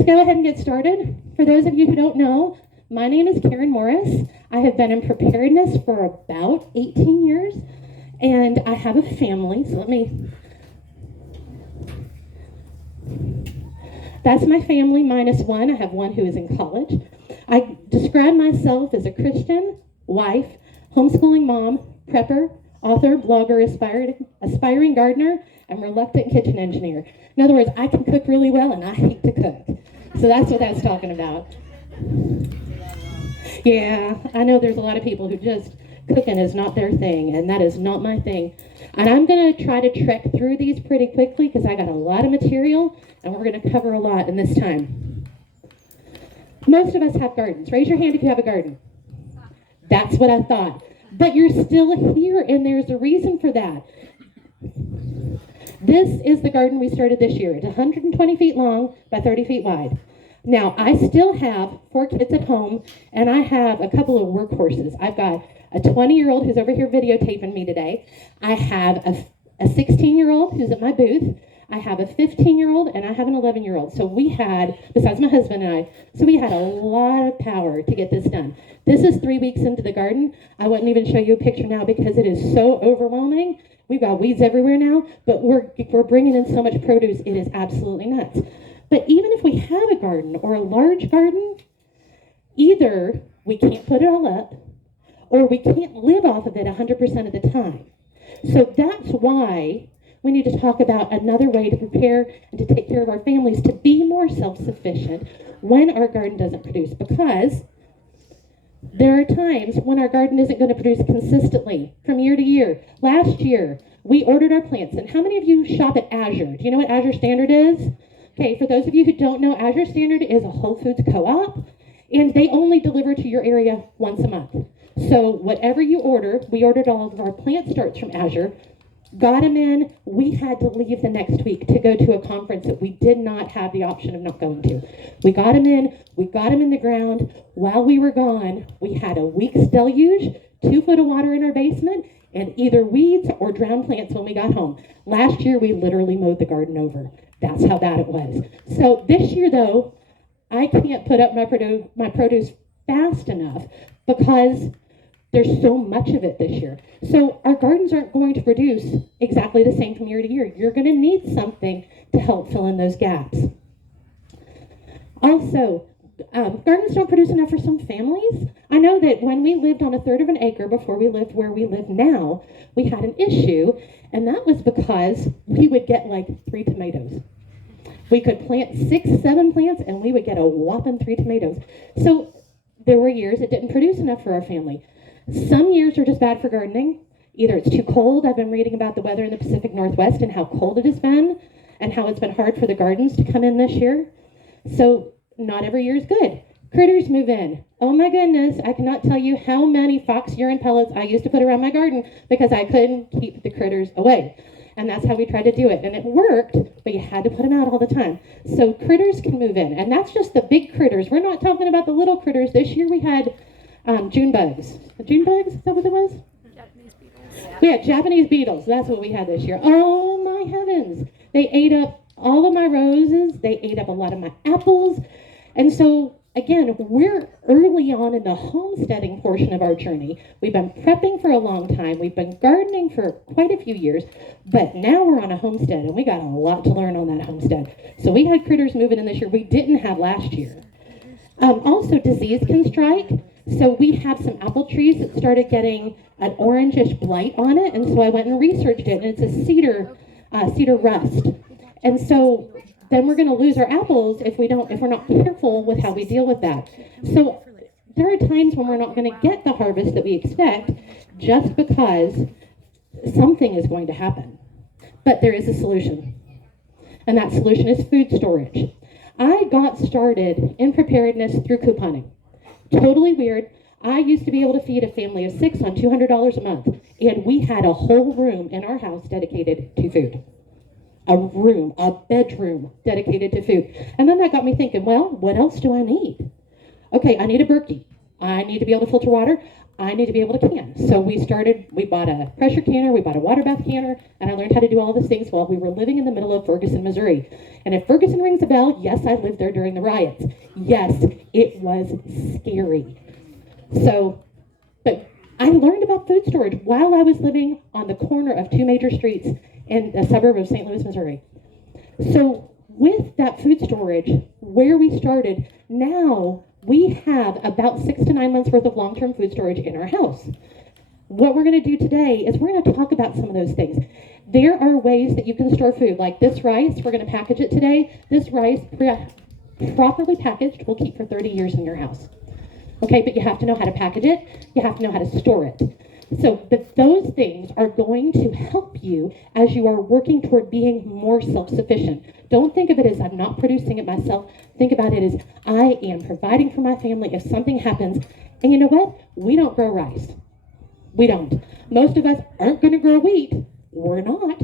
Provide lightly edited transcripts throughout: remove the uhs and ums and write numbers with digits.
let's go ahead and get started. For those of you who don't know, my name is Karen Morris. I have been in preparedness for about 18 years, and I have a family, so that's my family minus one. I have one who is in college. I describe myself as a Christian, wife, homeschooling mom, prepper, author, blogger, aspiring gardener, and reluctant kitchen engineer. In other words, I can cook really well and I hate to cook. So that's what that's talking about. Yeah, I know there's a lot of people who just cooking is not their thing, and that is not my thing. And I'm going to try to trek through these pretty quickly because I got a lot of material and we're going to cover a lot in this time. Most of us have gardens. Raise your hand if you have a garden. That's what I thought. But you're still here, and there's a reason for that. This is the garden we started this year. It's 120 feet long by 30 feet wide. Now, I still have 4 kids at home, and I have a couple of workhorses. I've got a 20-year-old who's over here videotaping me today. I have a 16-year-old who's at my booth. I have a 15-year-old, and I have an 11-year-old. So we had, besides my husband and I, so we had a lot of power to get this done. This is 3 weeks into the garden. I wouldn't even show you a picture now because it is so overwhelming. We've got weeds everywhere now, but we're bringing in so much produce, it is absolutely nuts. But even if we have a garden or a large garden, either we can't put it all up or we can't live off of it 100% of the time. So that's why we need to talk about another way to prepare and to take care of our families to be more self-sufficient when our garden doesn't produce, because there are times when our garden isn't going to produce consistently from year to year. Last year, we ordered our plants, and how many of you shop at Azure? Do you know what Azure Standard is? Okay, for those of you who don't know, Azure Standard is a Whole Foods co-op, and they only deliver to your area once a month. So whatever you order, we ordered all of our plant starts from Azure, got them in. We had to leave the next week to go to a conference that we did not have the option of not going to. We got them in, we got them in the ground. While we were gone, we had a week's deluge, 2 foot of water in our basement, and either weeds or drowned plants when we got home. Last year, we literally mowed the garden over. That's how bad it was. So this year, though, I can't put up my produce fast enough because there's so much of it this year. So our gardens aren't going to produce exactly the same from year to year. You're going to need something to help fill in those gaps. Also, gardens don't produce enough for some families. I know that when we lived on 1/3 of an acre before we lived where we live now, we had an issue, and that was because we would get like 3 tomatoes. We could plant 6, 7 plants, and we would get a whopping 3 tomatoes. So there were years it didn't produce enough for our family. Some years are just bad for gardening. Either it's too cold. I've been reading about the weather in the Pacific Northwest and how cold it has been and how it's been hard for the gardens to come in this year. So not every year is good. Critters move in. Oh my goodness, I cannot tell you how many fox urine pellets I used to put around my garden because I couldn't keep the critters away. And that's how we tried to do it. And it worked, but you had to put them out all the time. So critters can move in. And that's just the big critters. We're not talking about the little critters. This year we had June bugs. June bugs? Is that what it was? Japanese beetles. We had Japanese beetles. That's what we had this year. Oh my heavens. They ate up all of my roses. They ate up a lot of my apples. And so, again, we're early on in the homesteading portion of our journey. We've been prepping for a long time. We've been gardening for quite a few years. But now we're on a homestead, and we got a lot to learn on that homestead. So we had critters moving in this year we didn't have last year. Also, disease can strike. So we have some apple trees that started getting an orangish blight on it, and so I went and researched it, and it's a cedar rust. And so then we're going to lose our apples if we're not careful with how we deal with that. So there are times when we're not going to get the harvest that we expect just because something is going to happen. But there is a solution, and that solution is food storage. I got started in preparedness through couponing. Totally weird. I used to be able to feed a family of 6 on $200 a month, and we had a whole room in our house dedicated to food. A bedroom dedicated to food. And then that got me thinking, well, what else do I need? Okay, I need a Berkey. I need to be able to filter water. I need to be able to can. So we bought a pressure canner, we bought a water bath canner, and I learned how to do all these things while we were living in the middle of Ferguson, Missouri. And if Ferguson rings a bell, yes, I lived there during the riots. Yes, it was scary. So, but I learned about food storage while I was living on the corner of two major streets in a suburb of St. Louis, Missouri. So with that food storage, where we started, now we have about 6 to 9 months worth of long-term food storage in our house. What we're going to do today is we're going to talk about some of those things. There are ways that you can store food, like this rice. We're going to package it today. This rice, properly packaged, will keep for 30 years in your house. Okay, but you have to know how to package it. You have to know how to store it. So, but those things are going to help you as you are working toward being more self-sufficient. Don't think of it as I'm not producing it myself. Think about it as I am providing for my family if something happens. And you know what? We don't grow rice. We don't. Most of us aren't going to grow wheat. We're not.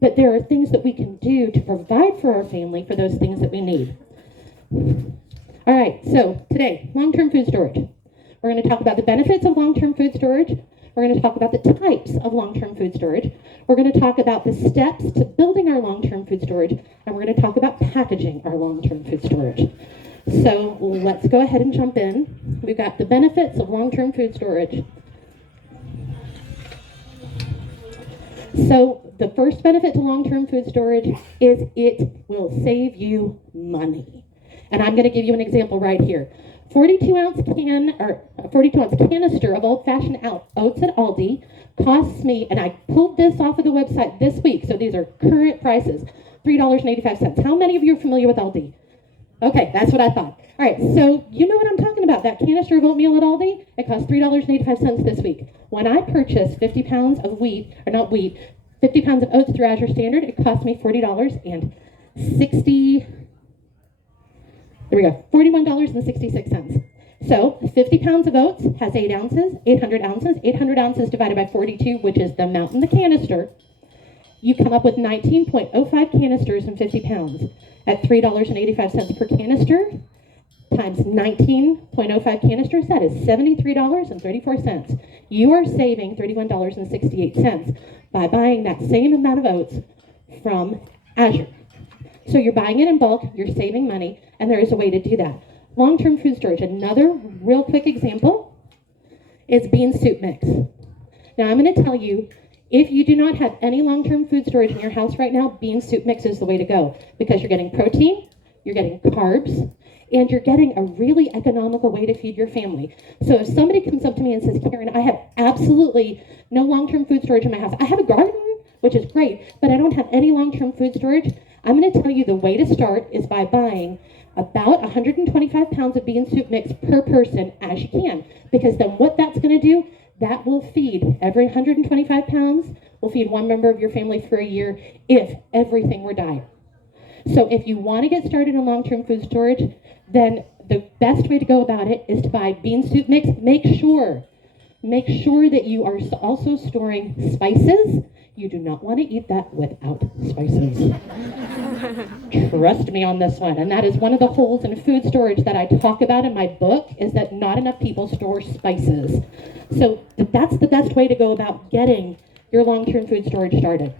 But there are things that we can do to provide for our family for those things that we need. All right, so today, long-term food storage. We're going to talk about the benefits of long-term food storage. We're going to talk about the types of long-term food storage. We're going to talk about the steps to building our long-term food storage, and we're going to talk about packaging our long-term food storage. So let's go ahead and jump in. We've got the benefits of long-term food storage. So the first benefit to long-term food storage is it will save you money. And I'm going to give you an example right here. 42-ounce canister of old-fashioned oats at Aldi costs me, and I pulled this off of the website this week, so these are current prices, $3.85. How many of you are familiar with Aldi? Okay, that's what I thought. All right, so you know what I'm talking about. That canister of oatmeal at Aldi, it cost $3.85 this week. When I purchased 50 pounds of 50 pounds of oats through Azure Standard, it cost me $41.66. So 50 pounds of oats has 8 ounces, 800 ounces. 800 ounces divided by 42, which is the amount in the canister. You come up with 19.05 canisters in 50 pounds at $3.85 per canister times 19.05 canisters. That is $73.34. You are saving $31.68 by buying that same amount of oats from Azure. So you're buying it in bulk, you're saving money, and there is a way to do that. Long-term food storage, another real quick example is bean soup mix. Now I'm going to tell you, if you do not have any long-term food storage in your house right now, bean soup mix is the way to go because you're getting protein, you're getting carbs, and you're getting a really economical way to feed your family. So if somebody comes up to me and says, Karen, I have absolutely no long-term food storage in my house. I have a garden, which is great, but I don't have any long-term food storage. I'm going to tell you the way to start is by buying about 125 pounds of bean soup mix per person as you can. Because then what that's going to do, that will feed every 125 pounds, will feed one member of your family for a year if everything were dire. So if you want to get started in long-term food storage, then the best way to go about it is to buy bean soup mix. Make sure that you are also storing spices. You do not want to eat that without spices. Trust me on this one. And that is one of the holes in food storage that I talk about in my book, is that not enough people store spices. So that's the best way to go about getting your long-term food storage started.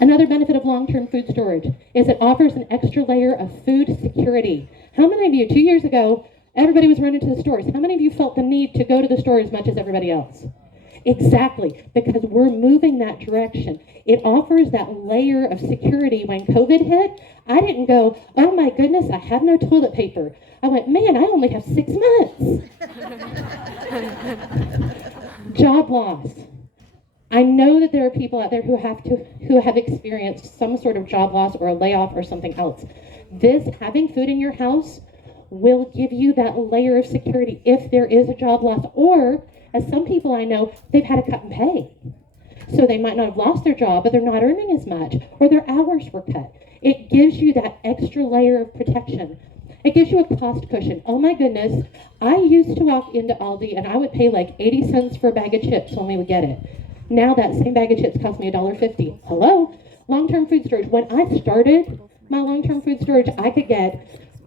Another benefit of long-term food storage is it offers an extra layer of food security. How many of you, 2 years ago, everybody was running to the stores. How many of you felt the need to go to the store as much as everybody else? Exactly, because we're moving that direction. It offers that layer of security. When COVID hit, I didn't go, oh my goodness, I have no toilet paper. I went, man, I only have 6 months. Job loss. I know that there are people out there who have experienced some sort of job loss or a layoff or something else. Having food in your house will give you that layer of security if there is a job loss, or as some people I know, they've had a cut in pay. So they might not have lost their job, but they're not earning as much, or their hours were cut. It gives you that extra layer of protection. It gives you a cost cushion. Oh my goodness, I used to walk into Aldi and I would pay like 80 cents for a bag of chips when we would get it. Now that same bag of chips costs me $1.50. Hello? Long-term food storage. When I started my long-term food storage, I could get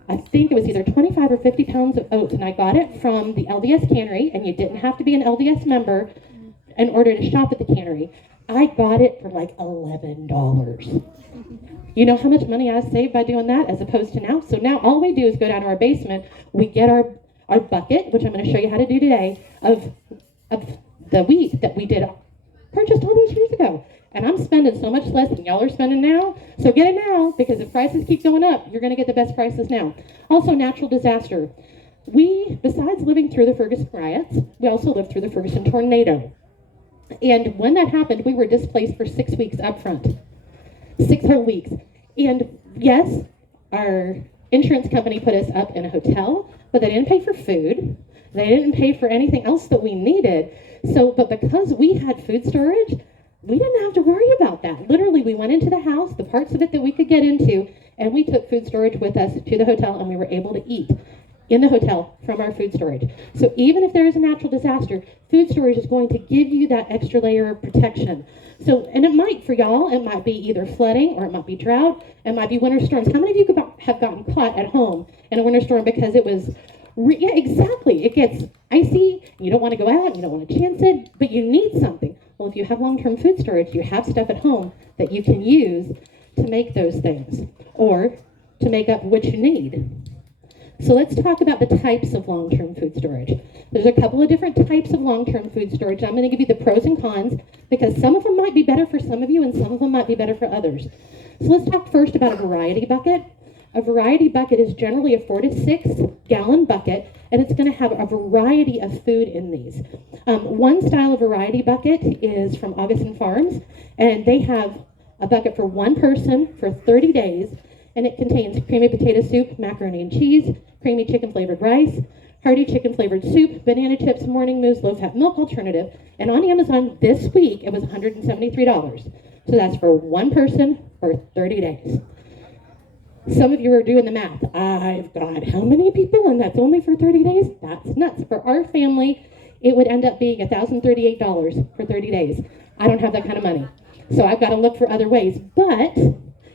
I think it was either 25 or 50 pounds of oats, and I got it from the LDS cannery, and you didn't have to be an LDS member in order to shop at the cannery. I got it for like $11. You know how much money I saved by doing that as opposed to now? So now all we do is go down to our basement, we get our bucket, which I'm going to show you how to do today, of the wheat that we purchased all those years ago. And I'm spending so much less than y'all are spending now. So get it now, because if prices keep going up, you're going to get the best prices now. Also, natural disaster. We, besides living through the Ferguson riots, we also lived through the Ferguson tornado. And when that happened, we were displaced for 6 weeks up front. 6 whole weeks. And yes, our insurance company put us up in a hotel, but they didn't pay for food. They didn't pay for anything else that we needed. But because we had food storage, we didn't have to worry about that. Literally, we went into the house, the parts of it that we could get into, and we took food storage with us to the hotel, and we were able to eat in the hotel from our food storage. So even if there is a natural disaster, food storage is going to give you that extra layer of protection. So, and it might, for y'all, it might be either flooding, or it might be drought, it might be winter storms. How many of you have gotten caught at home in a winter storm because it was, yeah, exactly, it gets icy, you don't want to go out, you don't want to chance it, but you need something. Well, if you have long-term food storage, you have stuff at home that you can use to make those things, or to make up what you need. So let's talk about the types of long-term food storage. There's a couple of different types of long-term food storage. I'm going to give you the pros and cons, because some of them might be better for some of you and some of them might be better for others. So let's talk first about a variety bucket. A variety bucket is generally a 4 to 6 gallon bucket, and it's going to have a variety of food in these. One style of variety bucket is from Augustin Farms, and they have a bucket for one person for 30 days, and it contains creamy potato soup, macaroni and cheese, creamy chicken flavored rice, hearty chicken flavored soup, banana chips, morning mousse, low-fat milk alternative, and on Amazon this week it was $173. So that's for one person for 30 days. Some of you are doing the math. I've got how many people, and that's only for 30 days? That's nuts. For our family, it would end up being $1,038 for 30 days. I don't have that kind of money, so I've got to look for other ways, but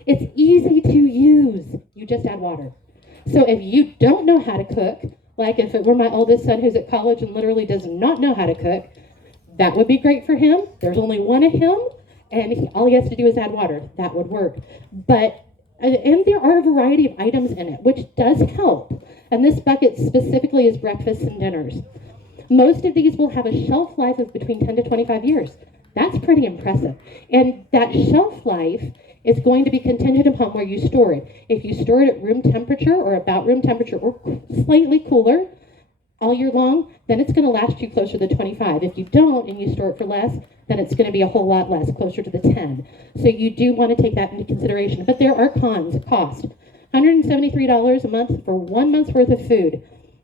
it's easy to use. You just add water. So if you don't know how to cook, like if it were my oldest son who's at college and literally does not know how to cook, that would be great for him. There's only one of him, and all he has to do is add water. That would work. And there are a variety of items in it, which does help. And this bucket specifically is breakfasts and dinners. Most of these will have a shelf life of between 10 to 25 years. That's pretty impressive. And that shelf life is going to be contingent upon where you store it. If you store it at room temperature or about room temperature or slightly cooler all year long, then it's going to last you closer to 25. If you don't and you store it for less, then it's going to be a whole lot less, closer to the 10. So you do want to take that into consideration. But there are cons. Cost. $173 a month for 1 month's worth of food.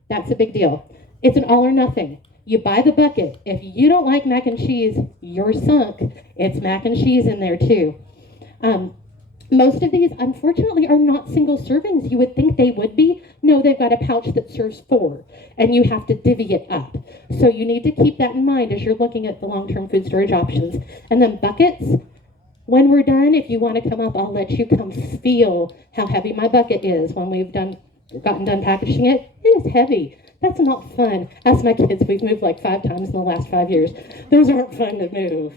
That's a big deal. It's an all or nothing. You buy the bucket. If you don't like mac and cheese, you're sunk. It's mac and cheese in there too. Most of these, unfortunately, are not single servings. You would think they would be. No, they've got a pouch that serves 4, and you have to divvy it up. So you need to keep that in mind as you're looking at the long-term food storage options. And then buckets, when we're done, if you want to come up, I'll let you come feel how heavy my bucket is when we've gotten done packaging it. It is heavy. That's not fun. Ask my kids. We've moved like 5 times in the last 5 years. Those aren't fun to move.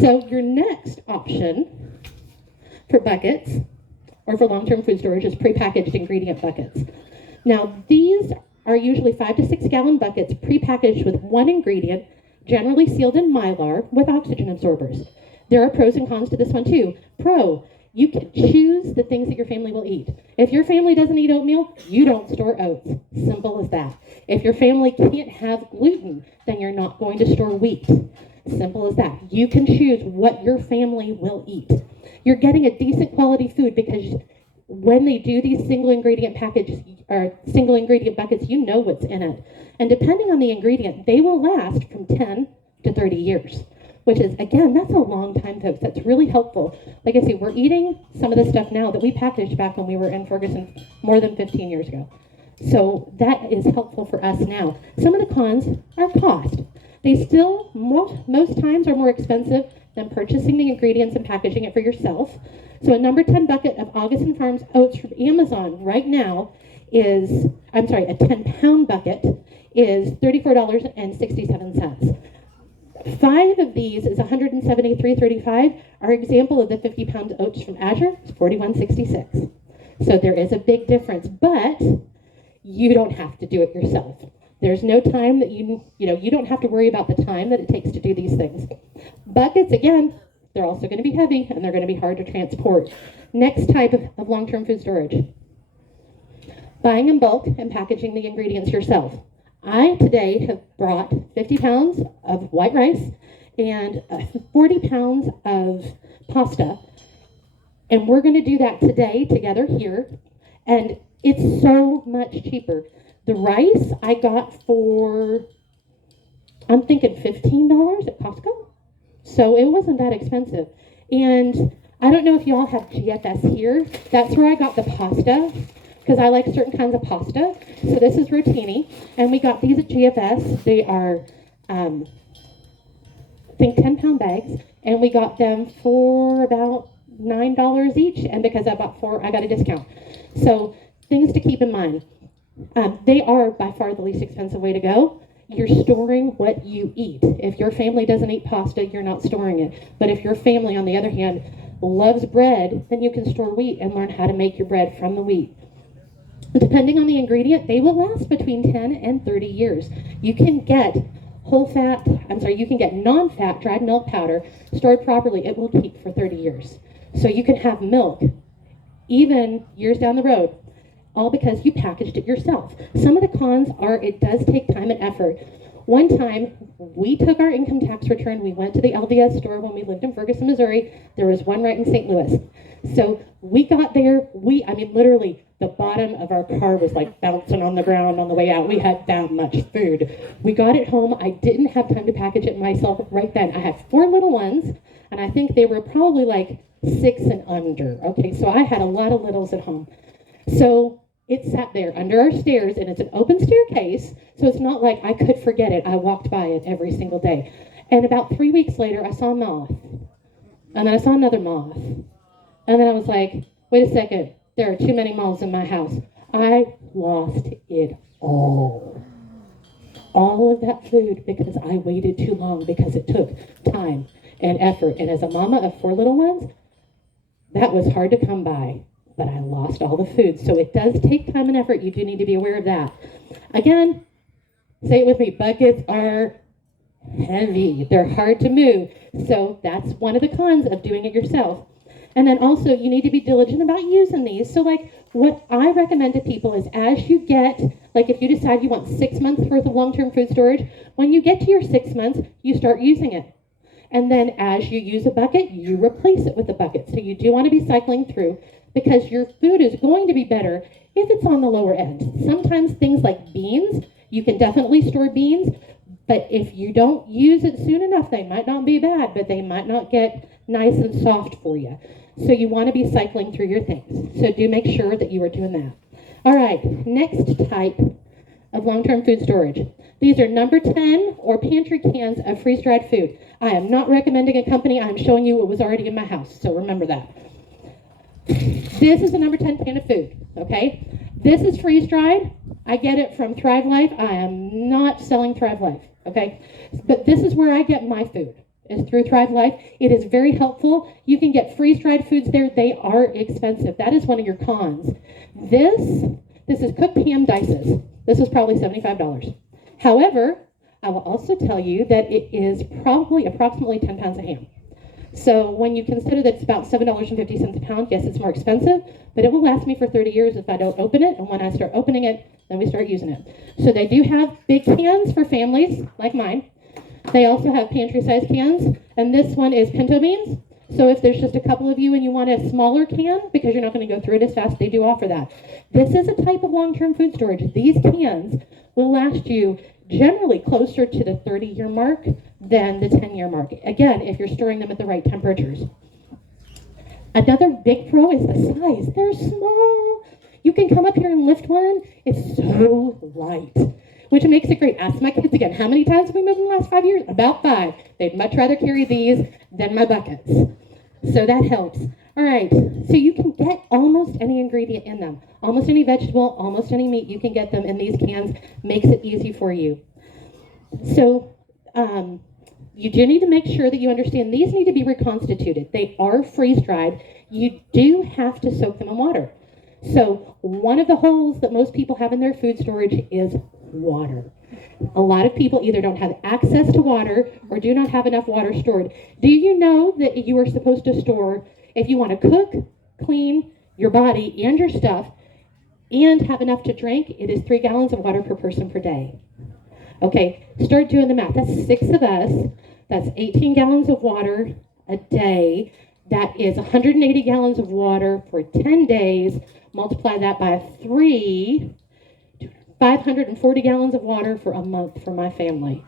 So your next option for buckets or for long-term food storage is prepackaged ingredient buckets. Now, these are usually 5 to 6 gallon buckets prepackaged with one ingredient, generally sealed in Mylar with oxygen absorbers. There are pros and cons to this one too. Pro, you can choose the things that your family will eat. If your family doesn't eat oatmeal, you don't store oats. Simple as that. If your family can't have gluten, then you're not going to store wheat. Simple as that. You can choose what your family will eat. You're getting a decent quality food because when they do these single ingredient packages or single ingredient buckets, you know what's in it. And depending on the ingredient, they will last from 10 to 30 years, which is, again, that's a long time, folks. That's really helpful. Like I say, we're eating some of the stuff now that we packaged back when we were in Ferguson more than 15 years ago. So that is helpful for us now. Some of the cons are cost. They still, most times, are more expensive than purchasing the ingredients and packaging it for yourself. So a number 10 bucket of Augustin Farms oats from Amazon right now is, a 10-pound bucket is $34.67. 5 of these is $173.35. Our example of the 50-pound oats from Azure is $41.66. So there is a big difference, but you don't have to do it yourself. There's no time that you don't have to worry about the time that it takes to do these things. Buckets, again, they're also going to be heavy and they're going to be hard to transport. Next type of long-term food storage. Buying in bulk and packaging the ingredients yourself. I today have brought 50 pounds of white rice and 40 pounds of pasta. And we're going to do that today together here. And it's so much cheaper. The rice I got for, I'm thinking $15 at Costco. So it wasn't that expensive. And I don't know if y'all have GFS here. That's where I got the pasta, because I like certain kinds of pasta. So this is rotini, and we got these at GFS. They are, I think, 10-pound bags, and we got them for about $9 each, and because I bought 4, I got a discount. So things to keep in mind. They are by far the least expensive way to go. You're storing what you eat. If your family doesn't eat pasta, you're not storing it. But if your family, on the other hand, loves bread, then you can store wheat and learn how to make your bread from the wheat. Depending on the ingredient, they will last between 10 and 30 years. You can get you can get non-fat dried milk powder stored properly. It will keep for 30 years. So you can have milk even years down the road, all because you packaged it yourself. Some of the cons are it does take time and effort. One time, we took our income tax return, we went to the LDS store when we lived in Ferguson, Missouri. There was one right in St. Louis. So we got there, literally, the bottom of our car was like bouncing on the ground on the way out. We had that much food. We got it home. I didn't have time to package it myself right then. I had 4 little ones, and I think they were probably like 6 and under. Okay, so I had a lot of littles at home. So it sat there under our stairs, and it's an open staircase, so it's not like I could forget it. I walked by it every single day. And about 3 weeks later, I saw a moth. And then I saw another moth. And then I was like, wait a second, there are too many moths in my house. I lost it all. All of that food because I waited too long, because it took time and effort. And as a mama of 4 little ones, that was hard to come by. But I lost all the food. So it does take time and effort. You do need to be aware of that. Again, say it with me, buckets are heavy. They're hard to move. So that's one of the cons of doing it yourself. And then also, you need to be diligent about using these. So what I recommend to people is as you get, if you decide you want 6 months worth of long-term food storage, when you get to your 6 months, you start using it. And then as you use a bucket, you replace it with a bucket. So you do want to be cycling through, because your food is going to be better if it's on the lower end. Sometimes things like beans, you can definitely store beans, but if you don't use it soon enough, they might not be bad, but they might not get nice and soft for you. So you want to be cycling through your things. So do make sure that you are doing that. All right, next type of long-term food storage. These are number 10 or pantry cans of freeze-dried food. I am not recommending a company. I'm showing you what was already in my house, so remember that. This is the number 10 can of food, okay? This is freeze-dried. I get it from Thrive Life. I am not selling Thrive Life, okay? But this is where I get my food, is through Thrive Life. It is very helpful. You can get freeze-dried foods there. They are expensive. That is one of your cons. This is cooked ham dices. This was probably $75. However, I will also tell you that it is probably approximately 10 pounds of ham. So when you consider that it's about $7.50 a pound, yes, it's more expensive, but it will last me for 30 years if I don't open it. And when I start opening it, then we start using it. So they do have big cans for families like mine. They also have pantry-sized cans, and this one is pinto beans. So if there's just a couple of you and you want a smaller can, because you're not going to go through it as fast, they do offer that. This is a type of long-term food storage. These cans will last you generally closer to the 30-year mark than the 10-year mark. Again, if you're storing them at the right temperatures. Another big pro is the size. They're small. You can come up here and lift one. It's so light. which makes it great. Ask my kids again, how many times have we moved in the last 5 years? About 5. They'd much rather carry these than my buckets. So that helps. All right, so you can get almost any ingredient in them. Almost any vegetable, almost any meat, you can get them in these cans. Makes it easy for you. So you do need to make sure that you understand these need to be reconstituted. They are freeze-dried. You do have to soak them in water. So one of the holes that most people have in their food storage is water. A lot of people either don't have access to water or do not have enough water stored. Do you know that you are supposed to store, if you want to cook, clean your body and your stuff, and have enough to drink, it is 3 gallons of water per person per day. Okay, start doing the math. That's 6 of us. That's 18 gallons of water a day. That is 180 gallons of water for 10 days. Multiply that by 3, 540 gallons of water for a month for my family.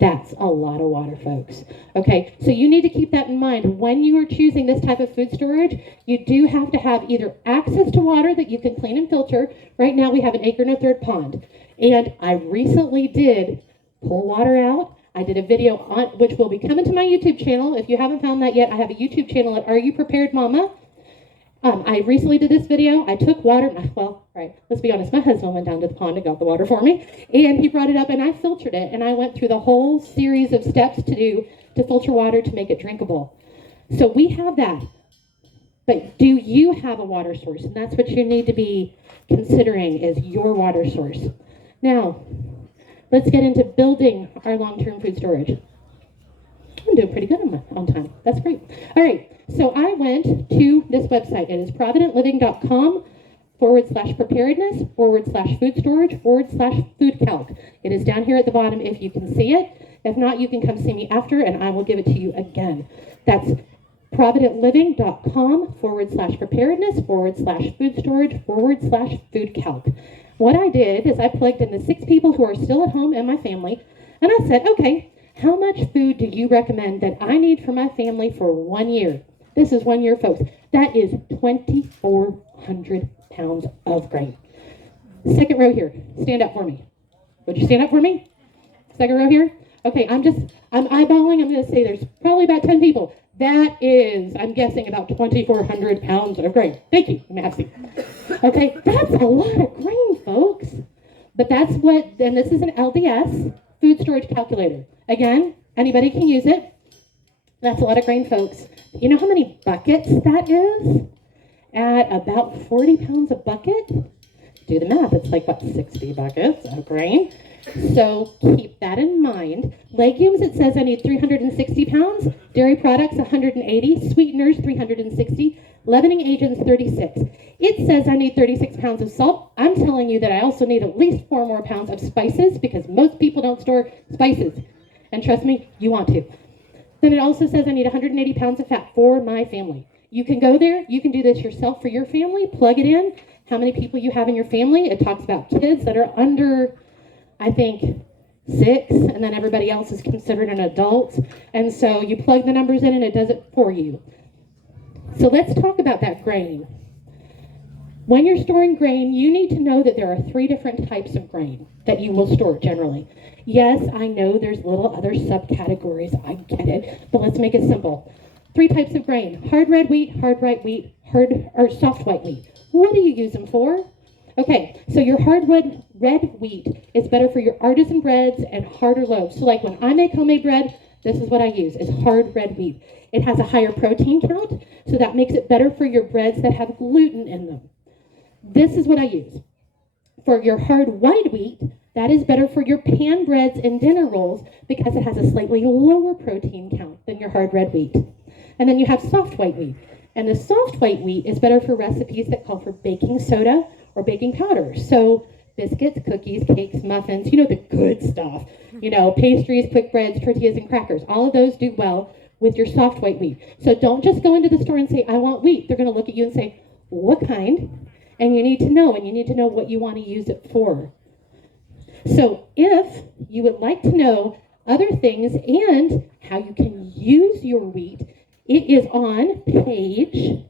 That's a lot of water, folks. Okay, so you need to keep that in mind. When you are choosing this type of food storage, you do have to have either access to water that you can clean and filter. Right now we have an 1 1/3 acre pond. And I recently did pull water out. I did a video on, which will be coming to my YouTube channel. If you haven't found that yet, I have a YouTube channel at Are You Prepared Mama? I recently did this video. I took water, well, right, let's be honest, my husband went down to the pond and got the water for me, and he brought it up and I filtered it, and I went through the whole series of steps to do to filter water to make it drinkable. So we have that. But do you have a water source? And that's what you need to be considering is your water source. Now, let's get into building our long-term food storage. I'm doing pretty good on time. That's great. All right. So I went to this website. It is providentliving.com/preparedness/food storage/food calc. It is down here at the bottom if you can see it. If not, you can come see me after and I will give it to you again. That's providentliving.com/preparedness/food storage/food calc. What I did is I plugged in the 6 people who are still at home and my family, and I said, okay, how much food do you recommend that I need for my family for 1 year? This is 1 year, folks. That is 2,400 pounds of grain. Second row here, stand up for me. Would you stand up for me? Second row here? Okay, I'm eyeballing. I'm going to say there's probably about 10 people. That is, I'm guessing, about 2,400 pounds of grain. Thank you. You may have a seat. Okay, that's a lot of grain, folks. But that's what, and this is an LDS food storage calculator. Again, anybody can use it. That's a lot of grain, folks. You know how many buckets that is? At about 40 pounds a bucket? Do the math. It's like, what, 60 buckets of grain? So keep that in mind. Legumes, it says I need 360 pounds. Dairy products, 180. Sweeteners, 360. Leavening agents, 36. It says I need 36 pounds of salt. I'm telling you that I also need at least 4 more pounds of spices because most people don't store spices. And trust me, you want to. Then it also says I need 180 pounds of fat for my family. You can go there. You can do this yourself for your family. Plug it in. How many people you have in your family. It talks about kids that are under, I think, 6, and then everybody else is considered an adult. And so you plug the numbers in and it does it for you. So let's talk about that grain. When you're storing grain, you need to know that there are 3 different types of grain that you will store generally. Yes, I know there's little other subcategories. I get it. But let's make it simple. 3 types of grain. Hard red wheat, hard white wheat, soft white wheat. What do you use them for? Okay, so your hard red wheat is better for your artisan breads and harder loaves. So like when I make homemade bread, this is what I use, is hard red wheat. It has a higher protein count, so that makes it better for your breads that have gluten in them. This is what I use. For your hard white wheat, that is better for your pan breads and dinner rolls because it has a slightly lower protein count than your hard red wheat. And then you have soft white wheat. And the soft white wheat is better for recipes that call for baking soda or baking powder. So biscuits, cookies, cakes, muffins, you know, the good stuff. You know, pastries, quick breads, tortillas, and crackers. All of those do well with your soft white wheat. So don't just go into the store and say, I want wheat. They're going to look at you and say, what kind? And you need to know, and you need to know what you want to use it for. So if you would like to know other things and how you can use your wheat, it is on page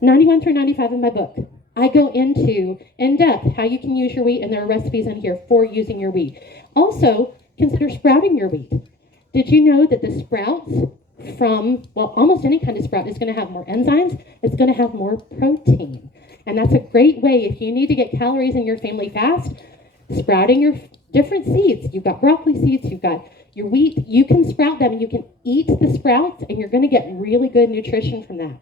91 through 95 in my book. I go into in depth how you can use your wheat, and there are recipes in here for using your wheat. Also, consider sprouting your wheat. Did you know that the sprouts from, well, almost any kind of sprout is going to have more enzymes, it's going to have more protein. And that's a great way, if you need to get calories in your family fast, sprouting your different seeds. You've got broccoli seeds, you've got your wheat, you can sprout them and you can eat the sprouts and you're going to get really good nutrition from that.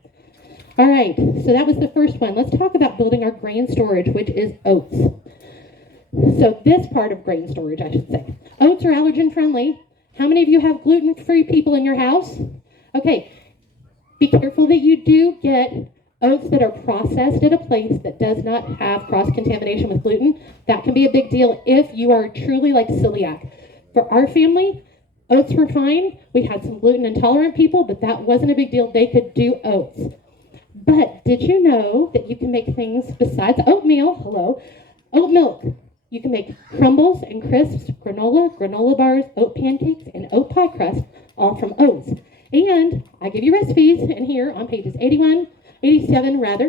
All right, so that was the first one. Let's talk about building our grain storage, which is oats. So this part of grain storage, I should say. Oats are allergen friendly. How many of you have gluten-free people in your house? Okay, be careful that you do get oats that are processed at a place that does not have cross-contamination with gluten. That can be a big deal if you are truly like celiac. For our family, oats were fine. We had some gluten-intolerant people, but that wasn't a big deal. They could do oats. But did you know that you can make things besides oatmeal? Hello. Oat milk. You can make crumbles and crisps, granola bars, oat pancakes, and oat pie crust, all from oats. And I give you recipes in here on pages 87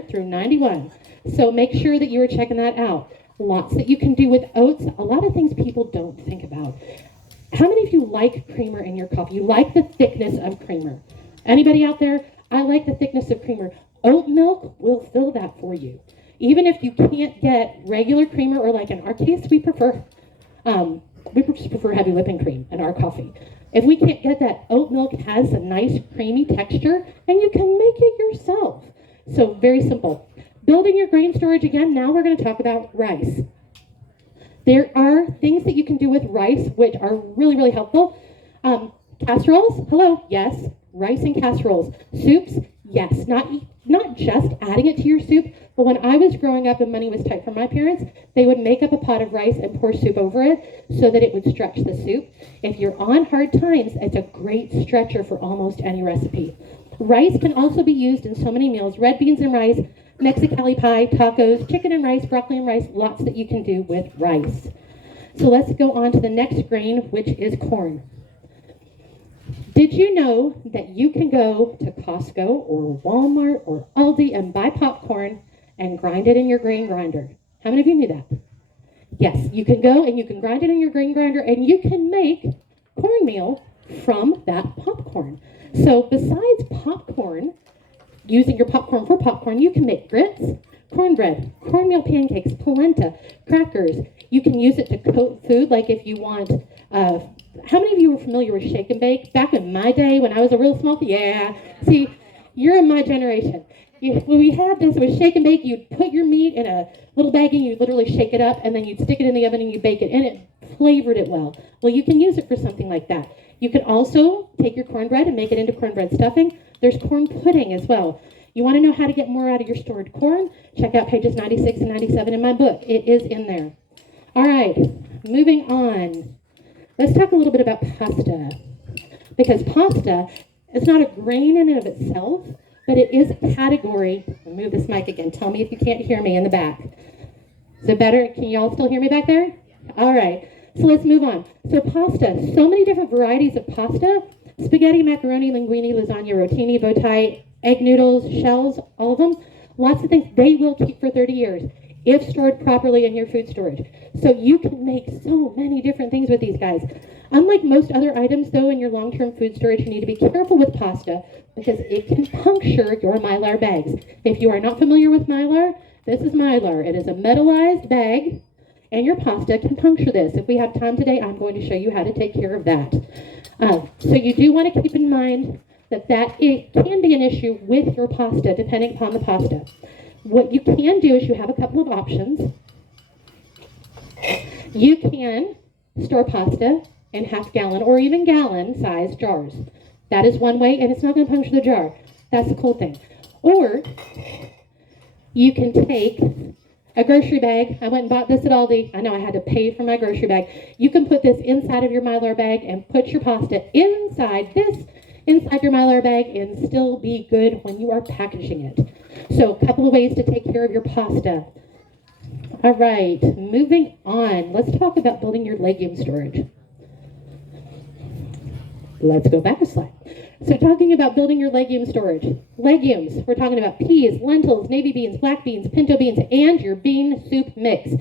through 91. So make sure that you are checking that out. Lots that you can do with oats. A lot of things people don't think about. How many of you like creamer in your coffee? You like the thickness of creamer? Anybody out there? I like the thickness of creamer. Oat milk will fill that for you. Even if you can't get regular creamer, or like in our case, we just prefer heavy whipping cream in our coffee. If we can't get that, oat milk has a nice creamy texture and you can make it yourself. So very simple. Building your grain storage again, now we're going to talk about rice. There are things that you can do with rice which are really, really helpful. Casseroles, hello, yes. Rice and casseroles. Soups, yes. Not just adding it to your soup, but when I was growing up and money was tight for my parents, they would make up a pot of rice and pour soup over it so that it would stretch the soup. If you're on hard times, it's a great stretcher for almost any recipe. Rice can also be used in so many meals. Red beans and rice, Mexicali pie, tacos, chicken and rice, broccoli and rice, lots that you can do with rice. So let's go on to the next grain, which is corn. Did you know that you can go to Costco or Walmart or Aldi and buy popcorn and grind it in your grain grinder? How many of you knew that? Yes, you can go and you can grind it in your grain grinder and you can make cornmeal from that popcorn. So besides popcorn, using your popcorn for popcorn, you can make grits, cornbread, cornmeal pancakes, polenta, crackers. You can use it to coat food, like if you want. How many of you were familiar with shake and bake? Back in my day when I was a real small, yeah. See, you're in my generation. When we had this, it was shake and bake. You'd put your meat in a little bag and you'd literally shake it up and then you'd stick it in the oven and you'd bake it and it flavored it well. Well, you can use it for something like that. You can also take your cornbread and make it into cornbread stuffing. There's corn pudding as well. You want to know how to get more out of your stored corn? Check out pages 96 and 97 in my book. It is in there. All right, moving on. Let's talk a little bit about pasta. Because pasta is not a grain in and of itself, but it is a category. I'll move this mic again. Tell me if you can't hear me in the back. Is it better? Can y'all still hear me back there? All right. So let's move on. So pasta, so many different varieties of pasta. Spaghetti, macaroni, linguine, lasagna, rotini, bow tie, egg noodles, shells, all of them. Lots of things. They will keep for 30 years if stored properly in your food storage. So you can make so many different things with these guys. Unlike most other items, though, in your long-term food storage, you need to be careful with pasta because it can puncture your Mylar bags. If you are not familiar with Mylar, this is Mylar. It is a metallized bag, and your pasta can puncture this. If we have time today, I'm going to show you how to take care of that. So you do want to keep in mind that it can be an issue with your pasta, depending upon the pasta. What you can do is you have a couple of options. You can store pasta in half-gallon or even gallon-sized jars. That is one way, and it's not going to puncture the jar. That's the cool thing. Or you can take a grocery bag. I went and bought this at Aldi. I know I had to pay for my grocery bag. You can put this inside of your Mylar bag and put your pasta inside your Mylar bag and still be good when you are packaging it. So a couple of ways to take care of your pasta. All right, moving on. Let's talk about building your legume storage. Let's go back a slide. So talking about building your legume storage. Legumes, we're talking about peas, lentils, navy beans, black beans, pinto beans, and your bean soup mix.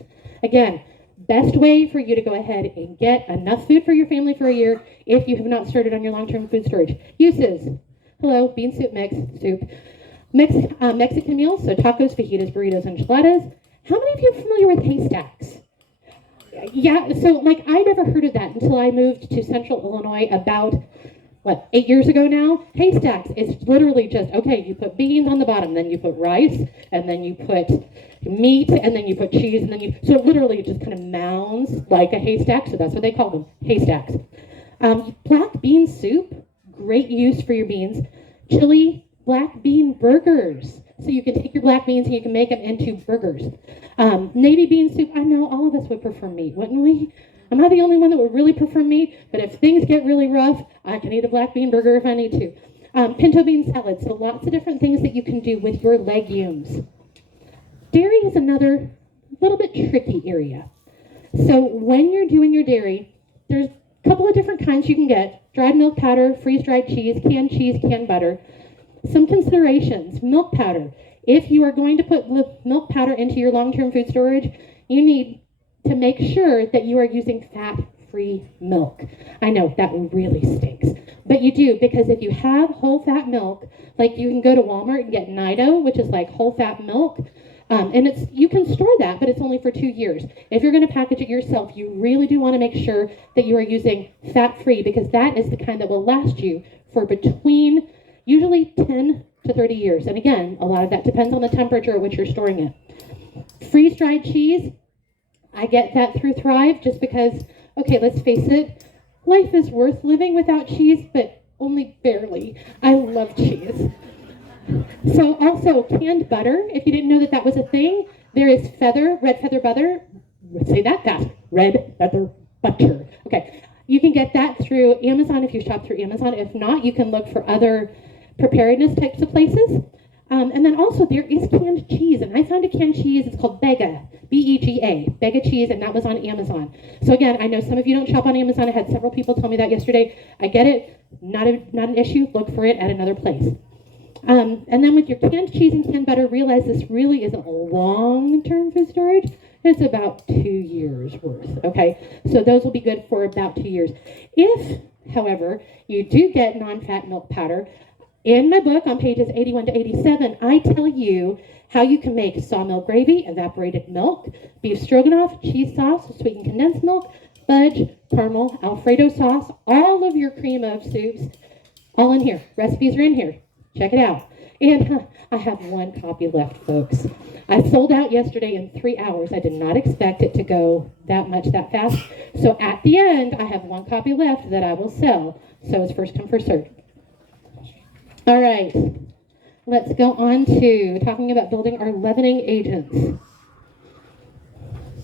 Again, best way for you to go ahead and get enough food for your family for a year if you have not started on your long-term food storage. Uses. Hello, bean soup mix, soup. Mexican meals, so tacos, fajitas, burritos, enchiladas. How many of you are familiar with haystacks? Yeah, so like I never heard of that until I moved to central Illinois about, 8 years ago now? Haystacks is literally just, okay, you put beans on the bottom, then you put rice, and then you put meat, and then you put cheese, and then so literally it just kind of mounds like a haystack, so that's what they call them, haystacks. Black bean soup, great use for your beans. Chili black bean burgers. So you can take your black beans and you can make them into burgers. Navy bean soup, I know all of us would prefer meat, wouldn't we? Am I the only one that would really prefer meat? But if things get really rough, I can eat a black bean burger if I need to. Pinto bean salad, so lots of different things that you can do with your legumes. Dairy is another little bit tricky area. So when you're doing your dairy, there's a couple of different kinds you can get. Dried milk powder, freeze-dried cheese, canned butter. Some considerations. Milk powder. If you are going to put milk powder into your long-term food storage, you need to make sure that you are using fat-free milk. I know that really stinks, but you do, because if you have whole fat milk, like you can go to Walmart and get Nido, which is like whole fat milk, and you can store that, but it's only for 2 years. If you're going to package it yourself, you really do want to make sure that you are using fat-free, because that is the kind that will last you for between usually 10 to 30 years. And again, a lot of that depends on the temperature at which you're storing it. Freeze-dried cheese, I get that through Thrive just because, okay, let's face it, life is worth living without cheese, but only barely. I love cheese. So also canned butter, if you didn't know that that was a thing, there is red feather butter, say that fast, red feather butter. Okay, you can get that through Amazon if you shop through Amazon. If not, you can look for other preparedness types of places. And then also there is canned cheese, and I found a canned cheese, it's called Bega, B-E-G-A, Bega cheese, and that was on Amazon. So again, I know some of you don't shop on Amazon. I had several people tell me that yesterday. I get it, not an issue, look for it at another place. And then with your canned cheese and canned butter, realize this really isn't long-term food storage. It's about 2 years worth, okay? So those will be good for about 2 years. If, however, you do get non-fat milk powder, in my book on pages 81 to 87, I tell you how you can make sawmill gravy, evaporated milk, beef stroganoff, cheese sauce, sweetened condensed milk, fudge, caramel, Alfredo sauce, all of your cream of soups, all in here. Recipes are in here. Check it out. And I have one copy left, folks. I sold out yesterday in 3 hours. I did not expect it to go that fast. So at the end, I have one copy left that I will sell. So it's first come, first served. All right, let's go on to talking about building our leavening agents.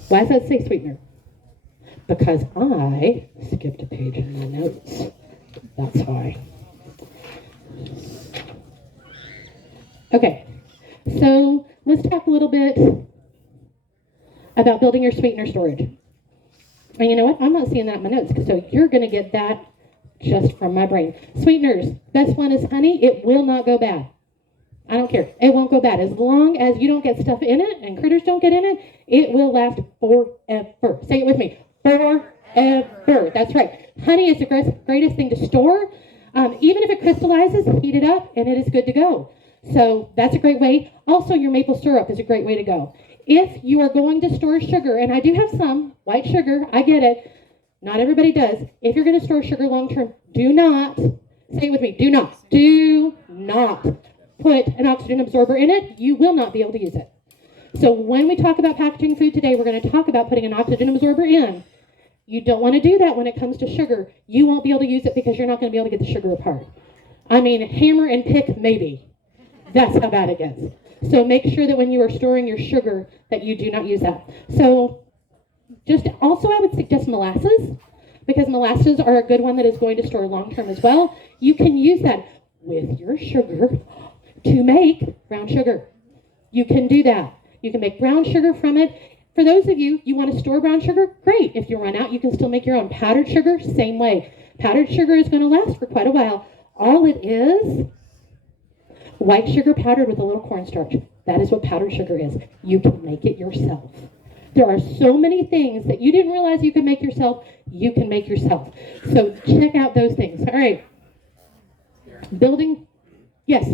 Why does that say sweetener? Because I skipped a page in my notes. That's why. Okay, so let's talk a little bit about building your sweetener storage. And you know what? I'm not seeing that in my notes, so you're going to get that just from my brain. Sweeteners, best one is honey. It will not go bad. I don't care. It won't go bad. As long as you don't get stuff in it and critters don't get in it, it will last forever. Say it with me. Forever. That's right. Honey is the greatest thing to store. Even if it crystallizes, heat it up, and it is good to go. So that's a great way. Also, your maple syrup is a great way to go. If you are going to store sugar, and I do have some, white sugar, I get it. Not everybody does. If you're going to store sugar long term, do not, say it with me, do not put an oxygen absorber in it. You will not be able to use it. So when we talk about packaging food today, we're going to talk about putting an oxygen absorber in. You don't want to do that when it comes to sugar. You won't be able to use it because you're not going to be able to get the sugar apart. I mean, hammer and pick, maybe. That's how bad it gets. So make sure that when you are storing your sugar that you do not use that. So just also I would suggest molasses, because molasses are a good one that is going to store long term as well. You can use that with your sugar to make brown sugar. You can do that. You can make brown sugar from it. for those of you, you want to store brown sugar? Great. If you run out, you can still make your own. Powdered sugar, same way. Powdered sugar is going to last for quite a while. All it is, white sugar powdered with a little cornstarch. That is what powdered sugar is. You can make it yourself. There are so many things that you didn't realize you could make yourself, you can make yourself. So check out those things. All right. Building, yes?